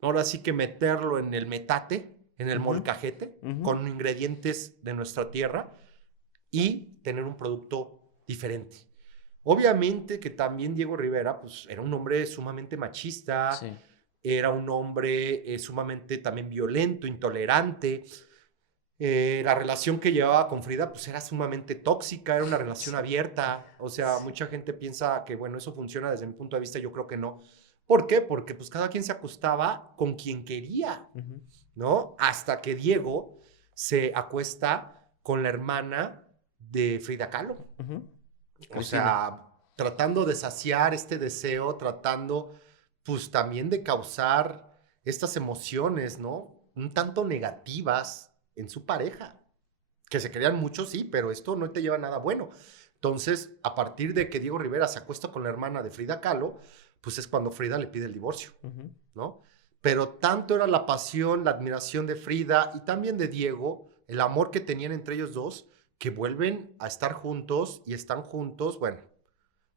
ahora sí que meterlo en el metate, en el molcajete, con ingredientes de nuestra tierra y tener un producto diferente. Obviamente que también Diego Rivera, pues, era un hombre sumamente machista, sí, era un hombre sumamente también violento, intolerante. La relación que llevaba con Frida, pues, era sumamente tóxica, era una relación abierta. O sea, mucha gente piensa que, bueno, eso funciona desde mi punto de vista, yo creo que no. ¿Por qué? Porque, pues, cada quien se acostaba con quien quería, ¿no? Hasta que Diego se acuesta con la hermana de Frida Kahlo. O sea, tratando de saciar este deseo, tratando pues también de causar estas emociones, ¿no? Un tanto negativas en su pareja. Que se querían mucho, sí, pero esto no te lleva a nada bueno. Entonces, a partir de que Diego Rivera se acuesta con la hermana de Frida Kahlo, pues es cuando Frida le pide el divorcio, ¿no? Pero tanto era la pasión, la admiración de Frida y también de Diego, el amor que tenían entre ellos dos, que vuelven a estar juntos y están juntos, bueno,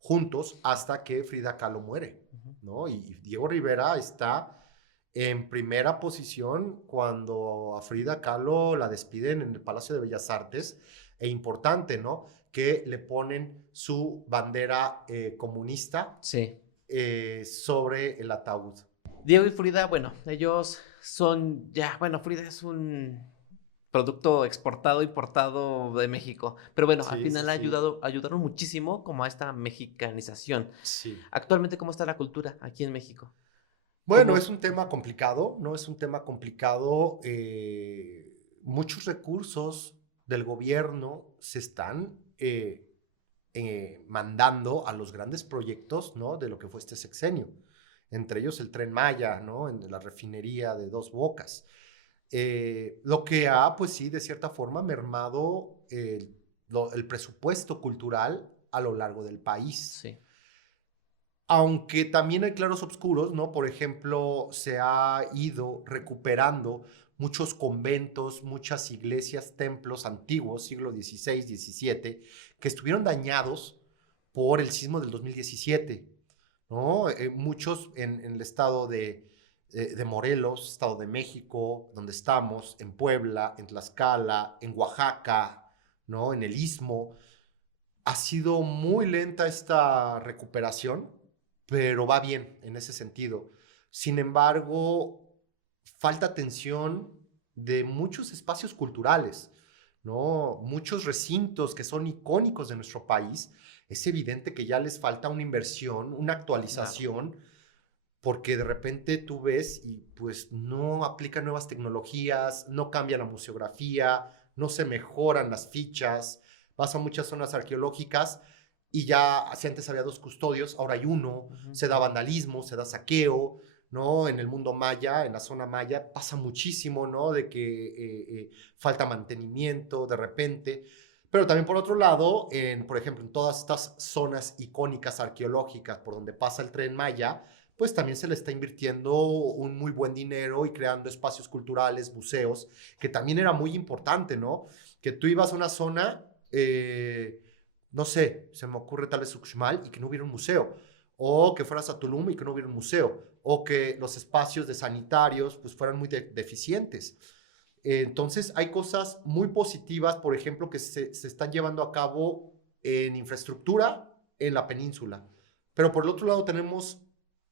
juntos hasta que Frida Kahlo muere, ¿no? Y Diego Rivera está en primera posición cuando a Frida Kahlo la despiden en el Palacio de Bellas Artes, e importante, ¿no? Que le ponen su bandera comunista Sí. sobre el ataúd. Diego y Frida, bueno, ellos son ya, bueno, Frida es un producto exportado, importado de México, pero bueno, al Sí, sí, final sí. ayudaron muchísimo como a esta mexicanización. Sí. Actualmente, ¿cómo está la cultura aquí en México? Bueno, es ¿Cómo? un tema complicado, ¿no? Es un tema complicado. Muchos recursos del gobierno se están mandando a los grandes proyectos, ¿no? De lo que fue este sexenio. Entre ellos el Tren Maya, ¿no? En la refinería de Dos Bocas. Lo que ha, pues sí, de cierta forma mermado el presupuesto cultural a lo largo del país. Sí. Aunque también hay claros oscuros, ¿no? Por ejemplo, se ha ido recuperando muchos conventos, muchas iglesias, templos antiguos, siglo XVI, XVII, que estuvieron dañados por el sismo del 2017, ¿no? Muchos en el estado de Morelos, Estado de México, donde estamos, en Puebla, en Tlaxcala, en Oaxaca, ¿no? En el Istmo. Ha sido muy lenta esta recuperación, pero va bien en ese sentido. Sin embargo, falta atención de muchos espacios culturales, ¿no? Muchos recintos que son icónicos de nuestro país. Es evidente que ya les falta una inversión, una Claro. actualización, porque de repente tú ves y pues no aplican nuevas tecnologías, no cambia la museografía, no se mejoran las fichas, vas a muchas zonas arqueológicas y ya, si antes había dos custodios, ahora hay uno, se da vandalismo, se da saqueo, ¿no? En el mundo maya, en la zona maya, pasa muchísimo, ¿no? De que falta mantenimiento de repente. Pero también por otro lado, por ejemplo, en todas estas zonas icónicas arqueológicas por donde pasa el Tren Maya, pues también se le está invirtiendo un muy buen dinero y creando espacios culturales, museos, que también era muy importante, ¿no? Que tú ibas a una zona, no sé, se me ocurre tal vez Uxmal y que no hubiera un museo, o que fueras a Tulum y que no hubiera un museo, o que los espacios de sanitarios pues fueran muy deficientes. Entonces hay cosas muy positivas, por ejemplo, que se están llevando a cabo en infraestructura en la península. Pero por el otro lado tenemos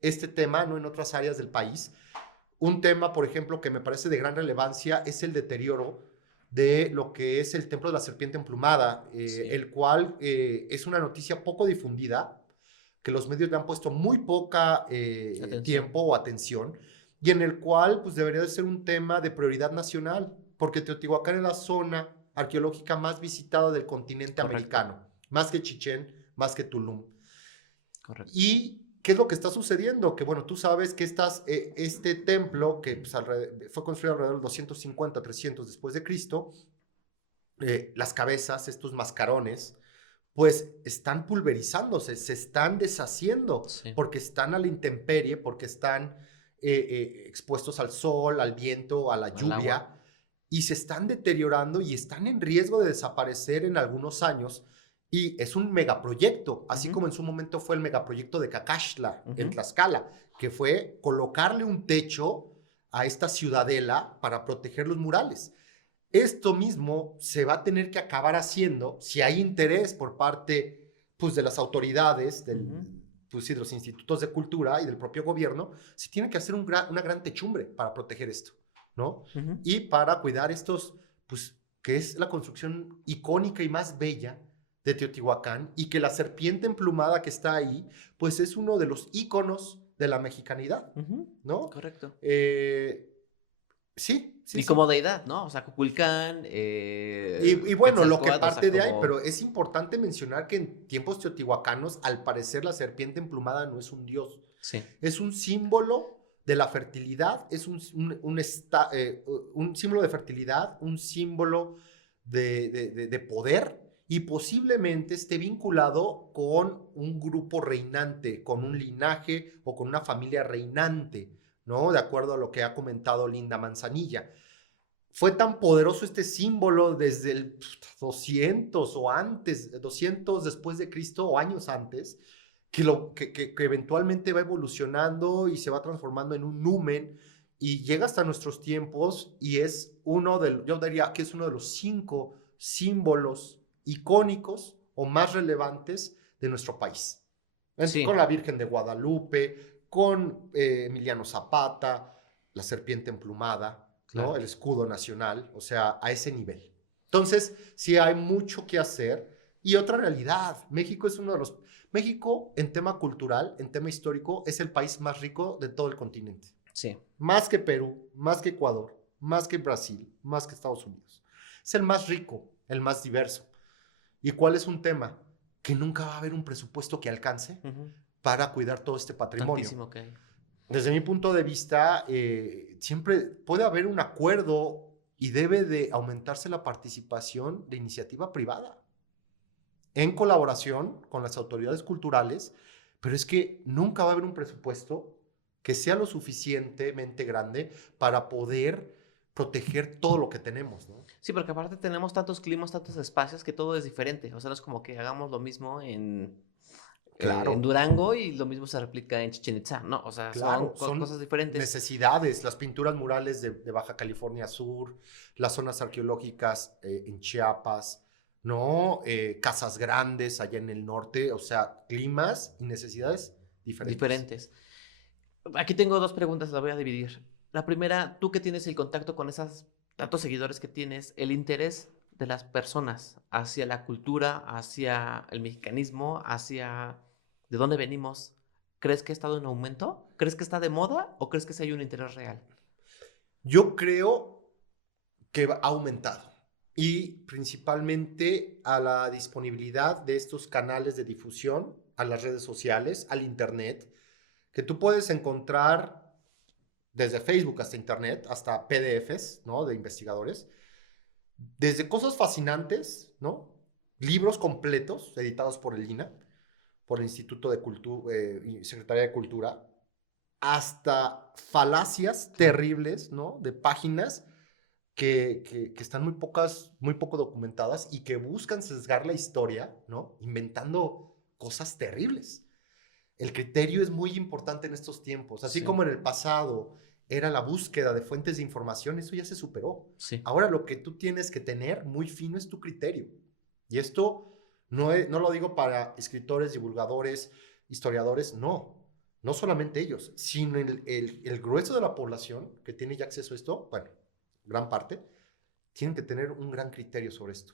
este tema, ¿no? En otras áreas del país. Un tema, por ejemplo, que me parece de gran relevancia es el deterioro de lo que es el Templo de la Serpiente Emplumada, Sí. el cual es una noticia poco difundida, que los medios le han puesto muy poca Atención. tiempo o atención, y en el cual pues debería de ser un tema de prioridad nacional, porque Teotihuacán es la zona arqueológica más visitada del continente Correcto. americano, más que Chichén, más que Tulum. Correcto. ¿Y qué es lo que está sucediendo? Que bueno, tú sabes que este templo, que pues, fue construido alrededor del 250, 300 después de Cristo, las cabezas, estos mascarones, pues están pulverizándose, se están deshaciendo, Sí. porque están a la intemperie, porque están expuestos al sol, al viento, a la Al lluvia, agua. y se están deteriorando y están en riesgo de desaparecer en algunos años. Y es un megaproyecto, así como en su momento fue el megaproyecto de Cacaxtla, en Tlaxcala, que fue colocarle un techo a esta ciudadela para proteger los murales. Esto mismo se va a tener que acabar haciendo si hay interés por parte pues, de las autoridades, pues, sí, de los institutos de cultura y del propio gobierno. Se tiene que hacer una gran techumbre para proteger esto, ¿no? Y para cuidar estos, pues, que es la construcción icónica y más bella de Teotihuacán, y que la serpiente emplumada que está ahí, pues es uno de los íconos de la mexicanidad, ¿no? Correcto. Sí, sí, Y sí. como deidad, ¿no? O sea, Cuculcán, Y bueno, lo que Quetzalcóatl, o sea, parte de ahí, como... pero es importante mencionar que en tiempos teotihuacanos, al parecer la serpiente emplumada no es un dios, Sí. Es un símbolo de la fertilidad, es un símbolo de fertilidad, un símbolo de poder, y posiblemente esté vinculado con un grupo reinante, con un linaje o con una familia reinante, ¿no? De acuerdo a lo que ha comentado Linda Manzanilla. Fue tan poderoso este símbolo desde el 200 o antes, 200 después de Cristo o años antes, que eventualmente va evolucionando y se va transformando en un numen y llega hasta nuestros tiempos, y es yo diría que es uno de los 5 símbolos icónicos o más relevantes de nuestro país. Sí, Con la Virgen de Guadalupe, con Emiliano Zapata, la serpiente emplumada, ¿no? claro. El escudo nacional, o sea, a ese nivel. Entonces, sí hay mucho que hacer. Y otra realidad, México en tema cultural, en tema histórico, es el país más rico de todo el continente. Sí. Más que Perú, más que Ecuador, más que Brasil, más que Estados Unidos. Es el más rico, el más diverso. ¿Y cuál es un tema? Que nunca va a haber un presupuesto que alcance para cuidar todo este patrimonio. Tantísimo que hay. Desde mi punto de vista, siempre puede haber un acuerdo y debe de aumentarse la participación de iniciativa privada en colaboración con las autoridades culturales, pero es que nunca va a haber un presupuesto que sea lo suficientemente grande para poder proteger todo lo que tenemos, ¿no? Sí, porque aparte tenemos tantos climas, tantos espacios que todo es diferente. O sea, no es como que hagamos lo mismo en Claro, Durango y lo mismo se replica en Chichén Itzá. No, o sea, son claro, son cosas diferentes. necesidades, las pinturas murales de Baja California Sur, las zonas arqueológicas en Chiapas, ¿no? Casas grandes allá en el norte, o sea, climas y necesidades diferentes. Diferentes. Aquí tengo dos preguntas, las voy a dividir. La primera, tú que tienes el contacto con esos tantos seguidores que tienes, el interés de las personas hacia la cultura, hacia el mexicanismo, hacia de dónde venimos, ¿crees que ha estado en aumento? ¿Crees que está de moda o crees que sí hay un interés real? Yo creo que ha aumentado, y principalmente a la disponibilidad de estos canales de difusión, a las redes sociales, al internet, que tú puedes encontrar desde Facebook hasta internet, hasta PDFs, ¿no? De investigadores, desde cosas fascinantes, ¿no? Libros completos editados por el INA, por el Instituto de Cultura, Secretaría de Cultura, hasta falacias terribles, ¿no? De páginas que están muy poco documentadas y que buscan sesgar la historia, ¿no? Inventando cosas terribles. El criterio es muy importante en estos tiempos. Así Sí, como en el pasado era la búsqueda de fuentes de información, eso ya se superó. sí, Ahora lo que tú tienes que tener muy fino es tu criterio. Y esto no lo digo para escritores, divulgadores, historiadores, no. No solamente ellos, sino el grueso de la población que tiene ya acceso a esto, bueno, gran parte, tienen que tener un gran criterio sobre esto.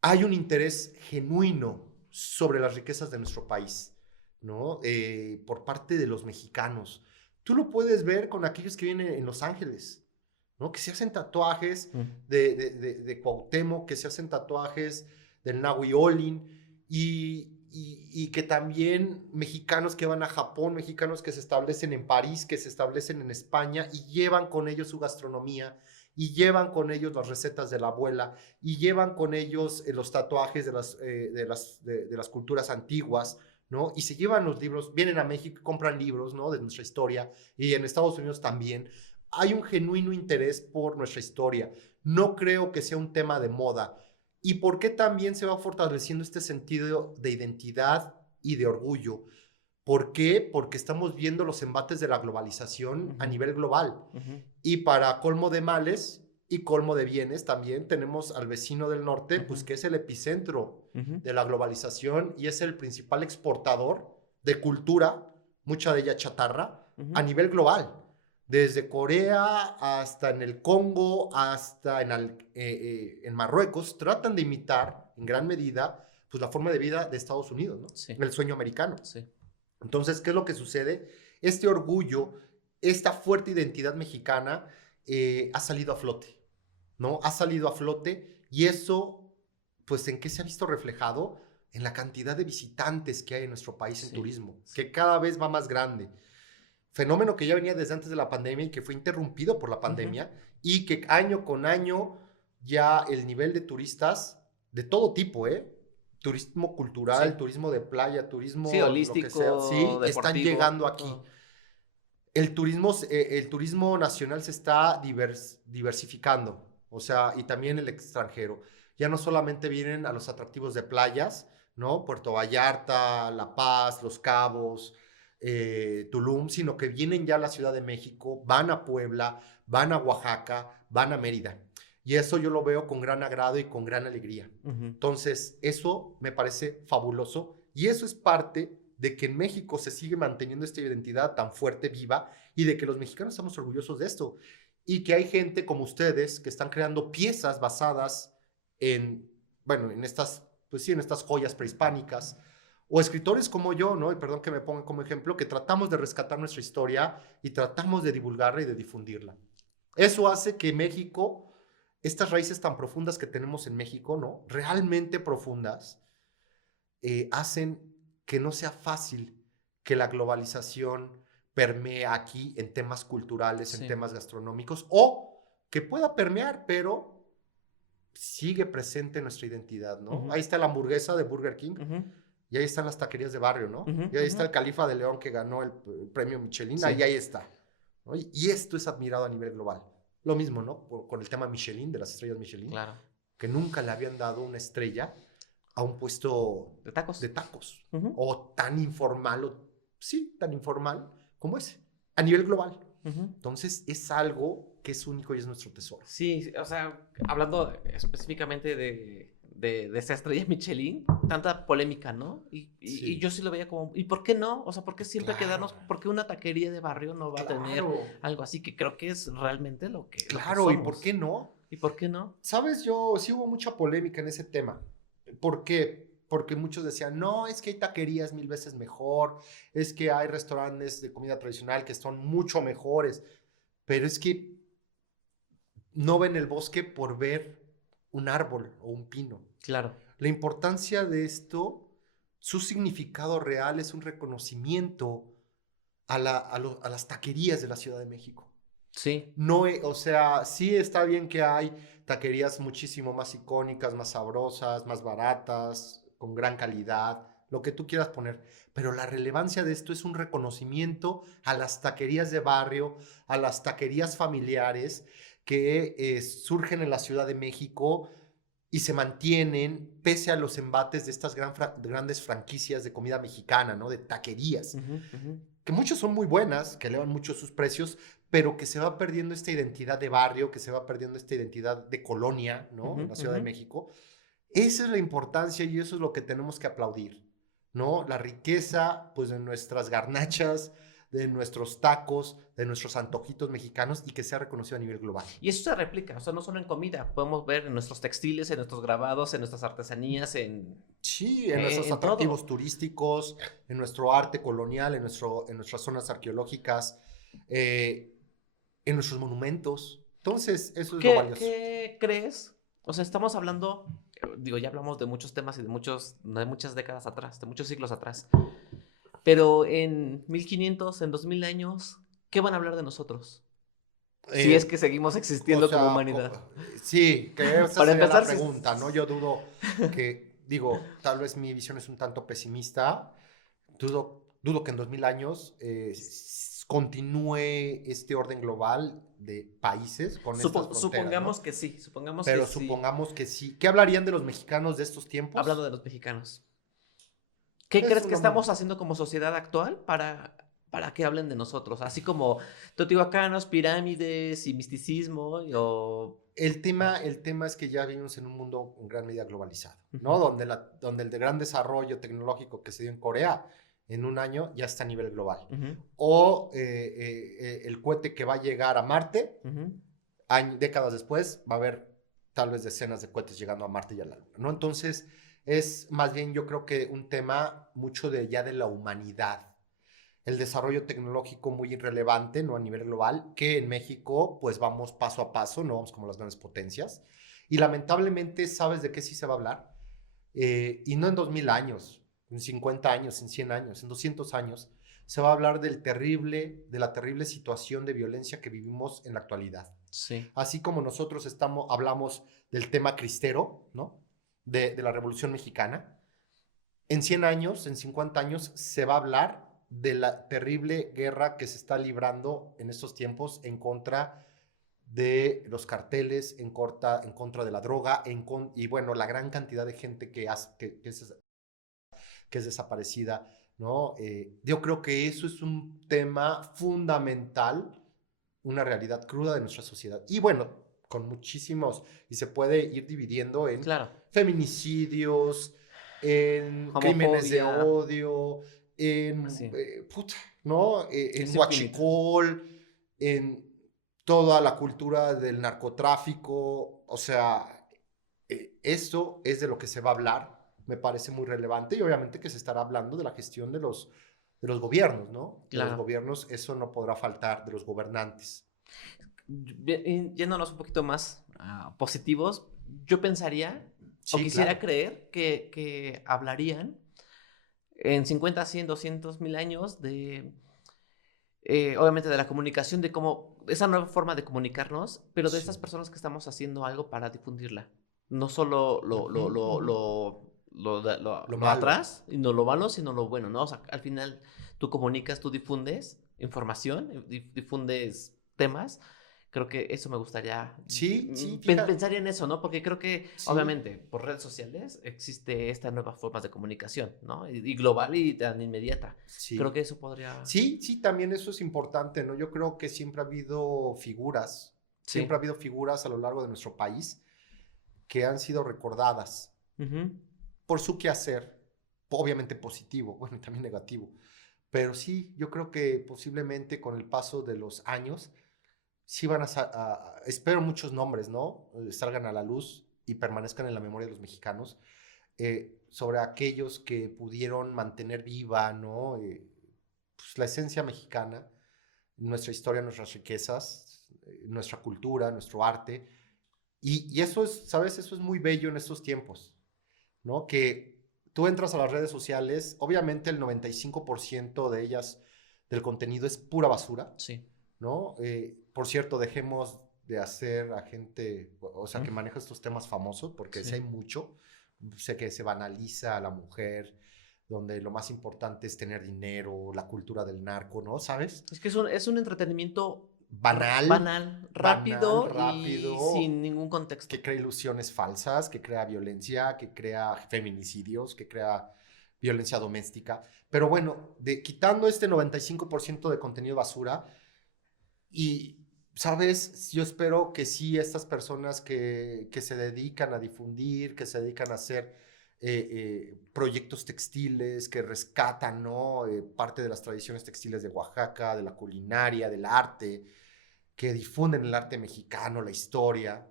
Hay un interés genuino sobre las riquezas de nuestro país, ¿no? Por parte de los mexicanos. Tú lo puedes ver con aquellos que vienen en Los Ángeles, ¿no? Que se hacen tatuajes de Cuauhtémoc, que se hacen tatuajes del Nahui Olin, y que también mexicanos que van a Japón, mexicanos que se establecen en París, que se establecen en España y llevan con ellos su gastronomía, y llevan con ellos las recetas de la abuela, y llevan con ellos los tatuajes de las culturas antiguas, ¿no? Y se llevan los libros, vienen a México y compran libros, ¿no? De nuestra historia, y en Estados Unidos también. Hay un genuino interés por nuestra historia. No creo que sea un tema de moda. ¿Y por qué también se va fortaleciendo este sentido de identidad y de orgullo? ¿Por qué? Porque estamos viendo los embates de la globalización a nivel global. Y para colmo de males y colmo de bienes, también tenemos al vecino del norte, pues que es el epicentro de la globalización y es el principal exportador de cultura, mucha de ella chatarra, a nivel global. Desde Corea hasta en el Congo, hasta en Marruecos, tratan de imitar en gran medida pues, la forma de vida de Estados Unidos, ¿no? sí, El sueño americano. sí. Entonces, ¿qué es lo que sucede? Este orgullo, esta fuerte identidad mexicana ha salido a flote, ¿no? Ha salido a flote, y eso, pues, ¿en qué se ha visto reflejado? en la cantidad de visitantes que hay en nuestro país en Sí, turismo, sí. que cada vez va más grande. Fenómeno que ya venía desde antes de la pandemia y que fue interrumpido por la Ujú. pandemia y que año con año ya el nivel de turistas de todo tipo, turismo cultural, Sí. turismo de playa, Sí, turismo lo que sea, holístico, sí, están deportivo, llegando aquí. todo. El turismo nacional se está diversificando, o sea, y también el extranjero. Ya no solamente vienen a los atractivos de playas, ¿no? Puerto Vallarta, La Paz, Los Cabos, Tulum, sino que vienen ya a la Ciudad de México, van a Puebla, van a Oaxaca, van a Mérida. Y eso yo lo veo con gran agrado y con gran alegría. Ujú. Entonces, eso me parece fabuloso y eso es parte de que en México se sigue manteniendo esta identidad tan fuerte, viva, y de que los mexicanos estamos orgullosos de esto. Y que hay gente como ustedes que están creando piezas basadas en, bueno, en estas, pues sí, en estas joyas prehispánicas, o escritores como yo, ¿no? Y perdón que me ponga como ejemplo, que tratamos de rescatar nuestra historia y tratamos de divulgarla y de difundirla. Eso hace que México, estas raíces tan profundas que tenemos en México, ¿no? Realmente profundas, hacen que no sea fácil que la globalización permee aquí en temas culturales, en Sí. temas gastronómicos, o que pueda permear, pero sigue presente nuestra identidad, ¿no? Ujú, Ahí está la hamburguesa de Burger King ujú, y ahí están las taquerías de barrio, ¿no? ujú, Y ahí ujú. está el Califa de León que ganó el premio Michelin, Sí. ahí está, ¿no? Y esto es admirado a nivel global. Lo mismo, ¿no? Con el tema Michelin, de las estrellas Michelin, Claro. que nunca le habían dado una estrella a un puesto ¿De tacos? de tacos, Ujú, o tan informal, o sí, tan informal como ese, a nivel global. ujú. Entonces es algo que es único y es nuestro tesoro. Sí, o sea, hablando específicamente de esta estrella Michelin, tanta polémica, ¿no? Y yo Sí, sí lo veía como, ¿y por qué no? O sea, ¿por qué siempre claro, quedarnos? ¿Por qué una taquería de barrio no va a tener claro, algo así que creo que es realmente lo que claro, ¿y por qué somos? no? ¿Y por qué no? Sabes, yo sí hubo mucha polémica en ese tema. ¿Por qué? Porque muchos decían, no, es que hay taquerías mil veces mejor, es que hay restaurantes de comida tradicional que son mucho mejores, pero es que no ven el bosque por ver un árbol o un pino. Claro. La importancia de esto, su significado real es un reconocimiento a las taquerías de la Ciudad de México. Sí. No, o sea, sí está bien que hay taquerías muchísimo más icónicas, más sabrosas, más baratas, con gran calidad, lo que tú quieras poner, pero la relevancia de esto es un reconocimiento a las taquerías de barrio, a las taquerías familiares que surgen en la Ciudad de México y se mantienen pese a los embates de estas grandes franquicias de comida mexicana, ¿no? De taquerías, Ujú, ujú. que muchas son muy buenas, que elevan mucho sus precios, pero que se va perdiendo esta identidad de barrio, que se va perdiendo esta identidad de colonia, ¿no? Ujú, En la Ciudad ujú. de México. Esa es la importancia y eso es lo que tenemos que aplaudir, ¿no? La riqueza, pues, de nuestras garnachas, de nuestros tacos, de nuestros antojitos mexicanos y que sea reconocido a nivel global. Y eso se replica, o sea, no solo en comida, podemos ver en nuestros textiles, en nuestros grabados, en nuestras artesanías, Sí, en nuestros en atractivos todo. turísticos, en nuestro arte colonial, en nuestras zonas arqueológicas, eh, en nuestros monumentos. Entonces, eso es lo valioso. ¿Qué crees? O sea, estamos hablando, digo, ya hablamos de muchos temas y de muchas décadas atrás, de muchos siglos atrás, pero en 1500, en 2000 años, ¿qué van a hablar de nosotros? Si es Eh, que seguimos o existiendo como sea, humanidad. sí, que esa Para sería la empezar, si... pregunta, ¿no? Yo dudo que, digo, tal vez mi visión es un tanto pesimista, dudo que en 2000 años continúe este orden global de países con estas fronteras, ¿no? supongamos que Pero sí, supongamos que sí. ¿Qué hablarían de los mexicanos de estos hablando tiempos? de los mexicanos. ¿Qué crees Eso que lo estamos haciendo como sociedad actual para que hablen de nosotros? Así como teotihuacanos, pirámides y misticismo, o... el tema es que ya vivimos en un mundo en gran medida globalizado, ¿no? Ujú, Donde el de gran desarrollo tecnológico que se dio en Corea en un año ya está a nivel global. ujú, O el cohete que va a llegar a Marte, ujú. décadas después, va a haber tal vez decenas de cohetes llegando a Marte y a la Luna, ¿no? Entonces, es más bien yo creo que un tema mucho de ya de la humanidad, el desarrollo tecnológico muy irrelevante, ¿no? A nivel global, que en México, pues vamos paso a paso, no vamos como las grandes potencias. Y lamentablemente, ¿sabes de qué sí se va a hablar? Y no en 2000 años, en 50 años, en 100 años, en 200 años, se va a hablar de la terrible situación de violencia que vivimos en la actualidad. Sí, Así como nosotros hablamos del tema cristero, ¿no? De la Revolución Mexicana, en 100 años, en 50 años, se va a hablar de la terrible guerra que se está librando en estos tiempos en contra de los carteles, en contra de la droga, y bueno, la gran cantidad de gente que es desaparecida, ¿no? Yo creo que eso es un tema fundamental, una realidad cruda de nuestra sociedad. Y bueno, con muchísimos, y se puede ir dividiendo en claro. feminicidios, en crímenes de Homofobia, odio, en, sí, ¿no? En es infinito. huachicol, en toda la cultura del narcotráfico, o sea, esto es de lo que se va a hablar, me parece muy relevante y obviamente que se estará hablando de la gestión de los gobiernos, ¿no? De los Claro. gobiernos, eso no podrá faltar, de los gobernantes. Yéndonos un poquito más positivos, yo pensaría o Sí, quisiera claro. creer que hablarían en 50, 100, 200 mil años de, obviamente, de la comunicación, de cómo, esa nueva forma de comunicarnos, pero de Sí. estas personas que estamos haciendo algo para difundirla. No solo Ujú, ujú. lo Lo malo. atrás, y no lo malo, sino lo bueno, ¿no? O sea, al final tú comunicas, tú difundes información, difundes temas. Creo que eso me gustaría, Sí, sí, fíjate. pensaría en eso, ¿no? Porque creo que, Sí, obviamente, por redes sociales existe esta nueva forma de comunicación, ¿no? Y global y tan inmediata. Creo sí. que eso podría... Sí, sí, también eso es importante, ¿no? Yo creo que siempre Sí. ha habido figuras a lo largo de nuestro país que han sido recordadas Ujú. por su quehacer, obviamente positivo, bueno, y también negativo. Pero sí, yo creo que posiblemente con el paso de los años, sí van espero muchos nombres, ¿no? Salgan a la luz y permanezcan en la memoria de los mexicanos, sobre aquellos que pudieron mantener viva, ¿no? Pues, la esencia mexicana, nuestra historia, nuestras riquezas, nuestra cultura, nuestro arte. Y eso es, ¿sabes? Eso es muy bello en estos tiempos, ¿no? Que tú entras a las redes sociales, obviamente el 95% de ellas, del contenido es pura basura, Sí. ¿no? Por cierto, dejemos de hacer a gente, o sea, Mm. que maneja estos temas famosos, porque sé Sí. mucho, sé que se banaliza a la mujer, donde lo más importante es tener dinero, la cultura del narco, ¿no? ¿Sabes? Es que es un entretenimiento Banal, banal, banal, rápido y rápido, sin ningún contexto. que crea ilusiones falsas, que crea violencia, que crea feminicidios, que crea violencia doméstica. Pero bueno, quitando este 95% de contenido basura, y, ¿sabes? Yo espero que sí, estas personas que se dedican a difundir, que se dedican a hacer proyectos textiles, que rescatan, ¿no? Parte de las tradiciones textiles de Oaxaca, de la culinaria, del arte, que difunden el arte mexicano, la historia.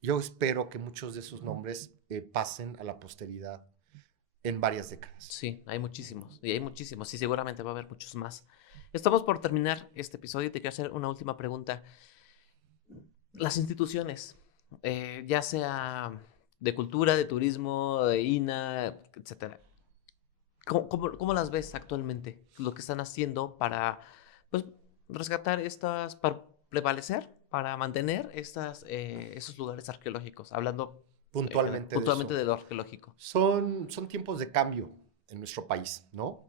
Yo espero que muchos de esos nombres pasen a la posteridad en varias décadas. Sí, hay muchísimos, y hay muchísimos, y seguramente va a haber muchos más. Estamos por terminar este episodio y te quiero hacer una última pregunta. Las instituciones, ya sea de cultura, de turismo, de INA, etcétera, ¿cómo las ves actualmente? Lo que están haciendo para, pues, rescatar estas, para prevalecer, para mantener esos lugares arqueológicos, hablando Puntualmente de puntualmente eso. de lo arqueológico. Son tiempos de cambio en nuestro país, ¿no?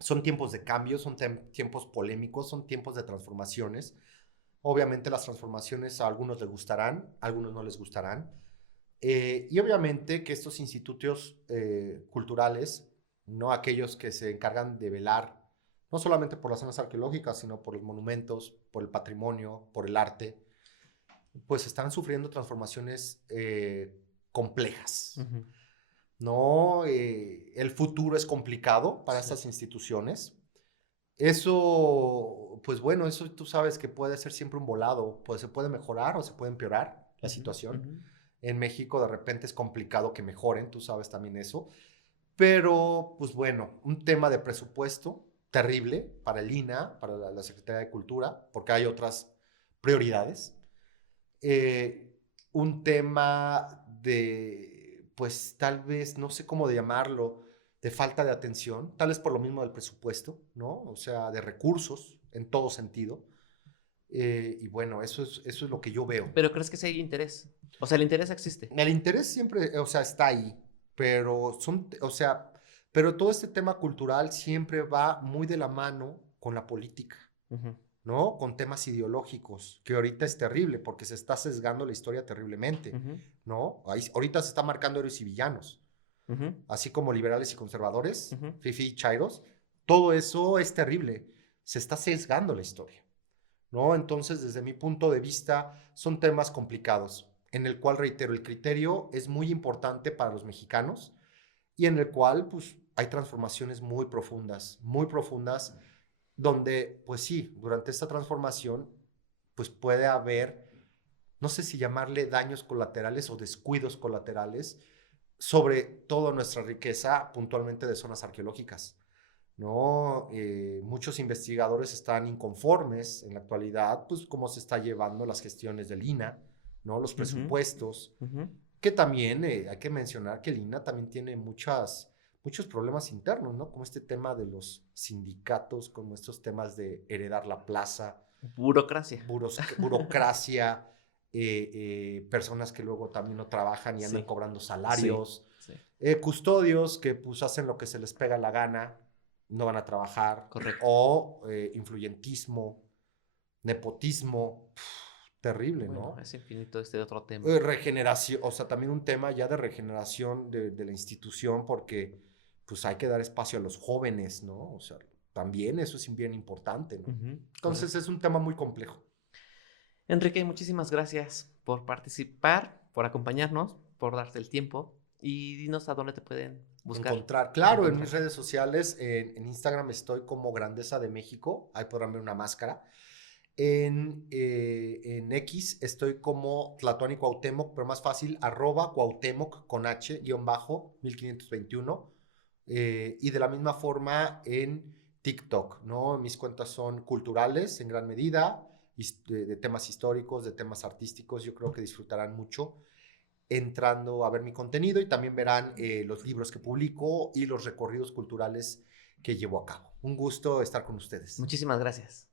Son tiempos de cambio, son tiempos polémicos, son tiempos de transformaciones. Obviamente las transformaciones a algunos les gustarán, a algunos no les gustarán. Y obviamente que estos institutos culturales, no aquellos que se encargan de velar, no solamente por las zonas arqueológicas, sino por los monumentos, por el patrimonio, por el arte, pues están sufriendo transformaciones complejas. Ujú. No, el futuro es complicado para Sí. estas instituciones. Eso, pues bueno, eso tú sabes que puede ser siempre un volado, pues se puede mejorar o se puede empeorar la Ujú, situación. ujú. En México de repente es complicado que mejoren, tú sabes también eso. Pero, pues bueno, un tema de presupuesto terrible para el INA, para la Secretaría de Cultura, porque hay otras prioridades. Un tema de pues tal vez, no sé cómo de llamarlo, de falta de atención, tal vez por lo mismo del presupuesto, ¿no? O sea, de recursos en todo sentido. Y bueno, eso es lo que yo veo. Pero ¿crees que sí hay interés? O sea, el interés existe. El interés siempre, o sea, está ahí, pero o sea, pero todo este tema cultural siempre va muy de la mano con la política, Ujú, ¿no? Con temas ideológicos, que ahorita es terrible porque se está sesgando la historia terriblemente, ujú, ¿no? Ahorita se está marcando héroes y villanos, ujú, así como liberales y conservadores, ujú. fifi y chairos, todo eso es terrible, se está sesgando la historia, ¿no? Entonces, desde mi punto de vista, son temas complicados, en el cual, reitero, el criterio es muy importante para los mexicanos y en el cual, pues, hay transformaciones muy profundas, donde, pues sí, durante esta transformación, pues puede haber, no sé si llamarle daños colaterales o descuidos colaterales sobre toda nuestra riqueza, puntualmente de zonas arqueológicas. ¿No? Muchos investigadores están inconformes en la actualidad, pues cómo se está llevando las gestiones del INAH, ¿no? Los Ujú, presupuestos, ujú. que también hay que mencionar que el INAH también tiene muchos problemas internos, ¿no? Como este tema de los sindicatos, como estos temas de heredar la plaza, Burocracia. burocracia, personas que luego también no trabajan y andan Sí, cobrando sí, salarios, sí, custodios que pues hacen lo que se les pega la gana, no van a trabajar, correcto. o influyentismo, nepotismo, terrible, Bueno, ¿no? es infinito este otro tema. Regeneración, o sea, también un tema ya de regeneración de la institución porque pues hay que dar espacio a los jóvenes, ¿no? O sea, también eso es bien importante, ¿no? Ujú, Entonces correcto. es un tema muy complejo. Enrique, muchísimas gracias por participar, por acompañarnos, por darte el tiempo y dinos a dónde te pueden buscar, Encontrar, claro, en mis encontrar. redes sociales, en Instagram estoy como Grandeza de México, ahí podrán ver una máscara. En X estoy como Tlatuani Cuauhtémoc, pero más fácil, @Cuauhtémoc con H, guión bajo, 1521. Y de la misma forma en TikTok, ¿no? Mis cuentas son culturales en gran medida, de temas históricos, de temas artísticos, yo creo que disfrutarán mucho entrando a ver mi contenido y también verán los libros que publico y los recorridos culturales que llevo a cabo. Un gusto estar con ustedes. Muchísimas gracias.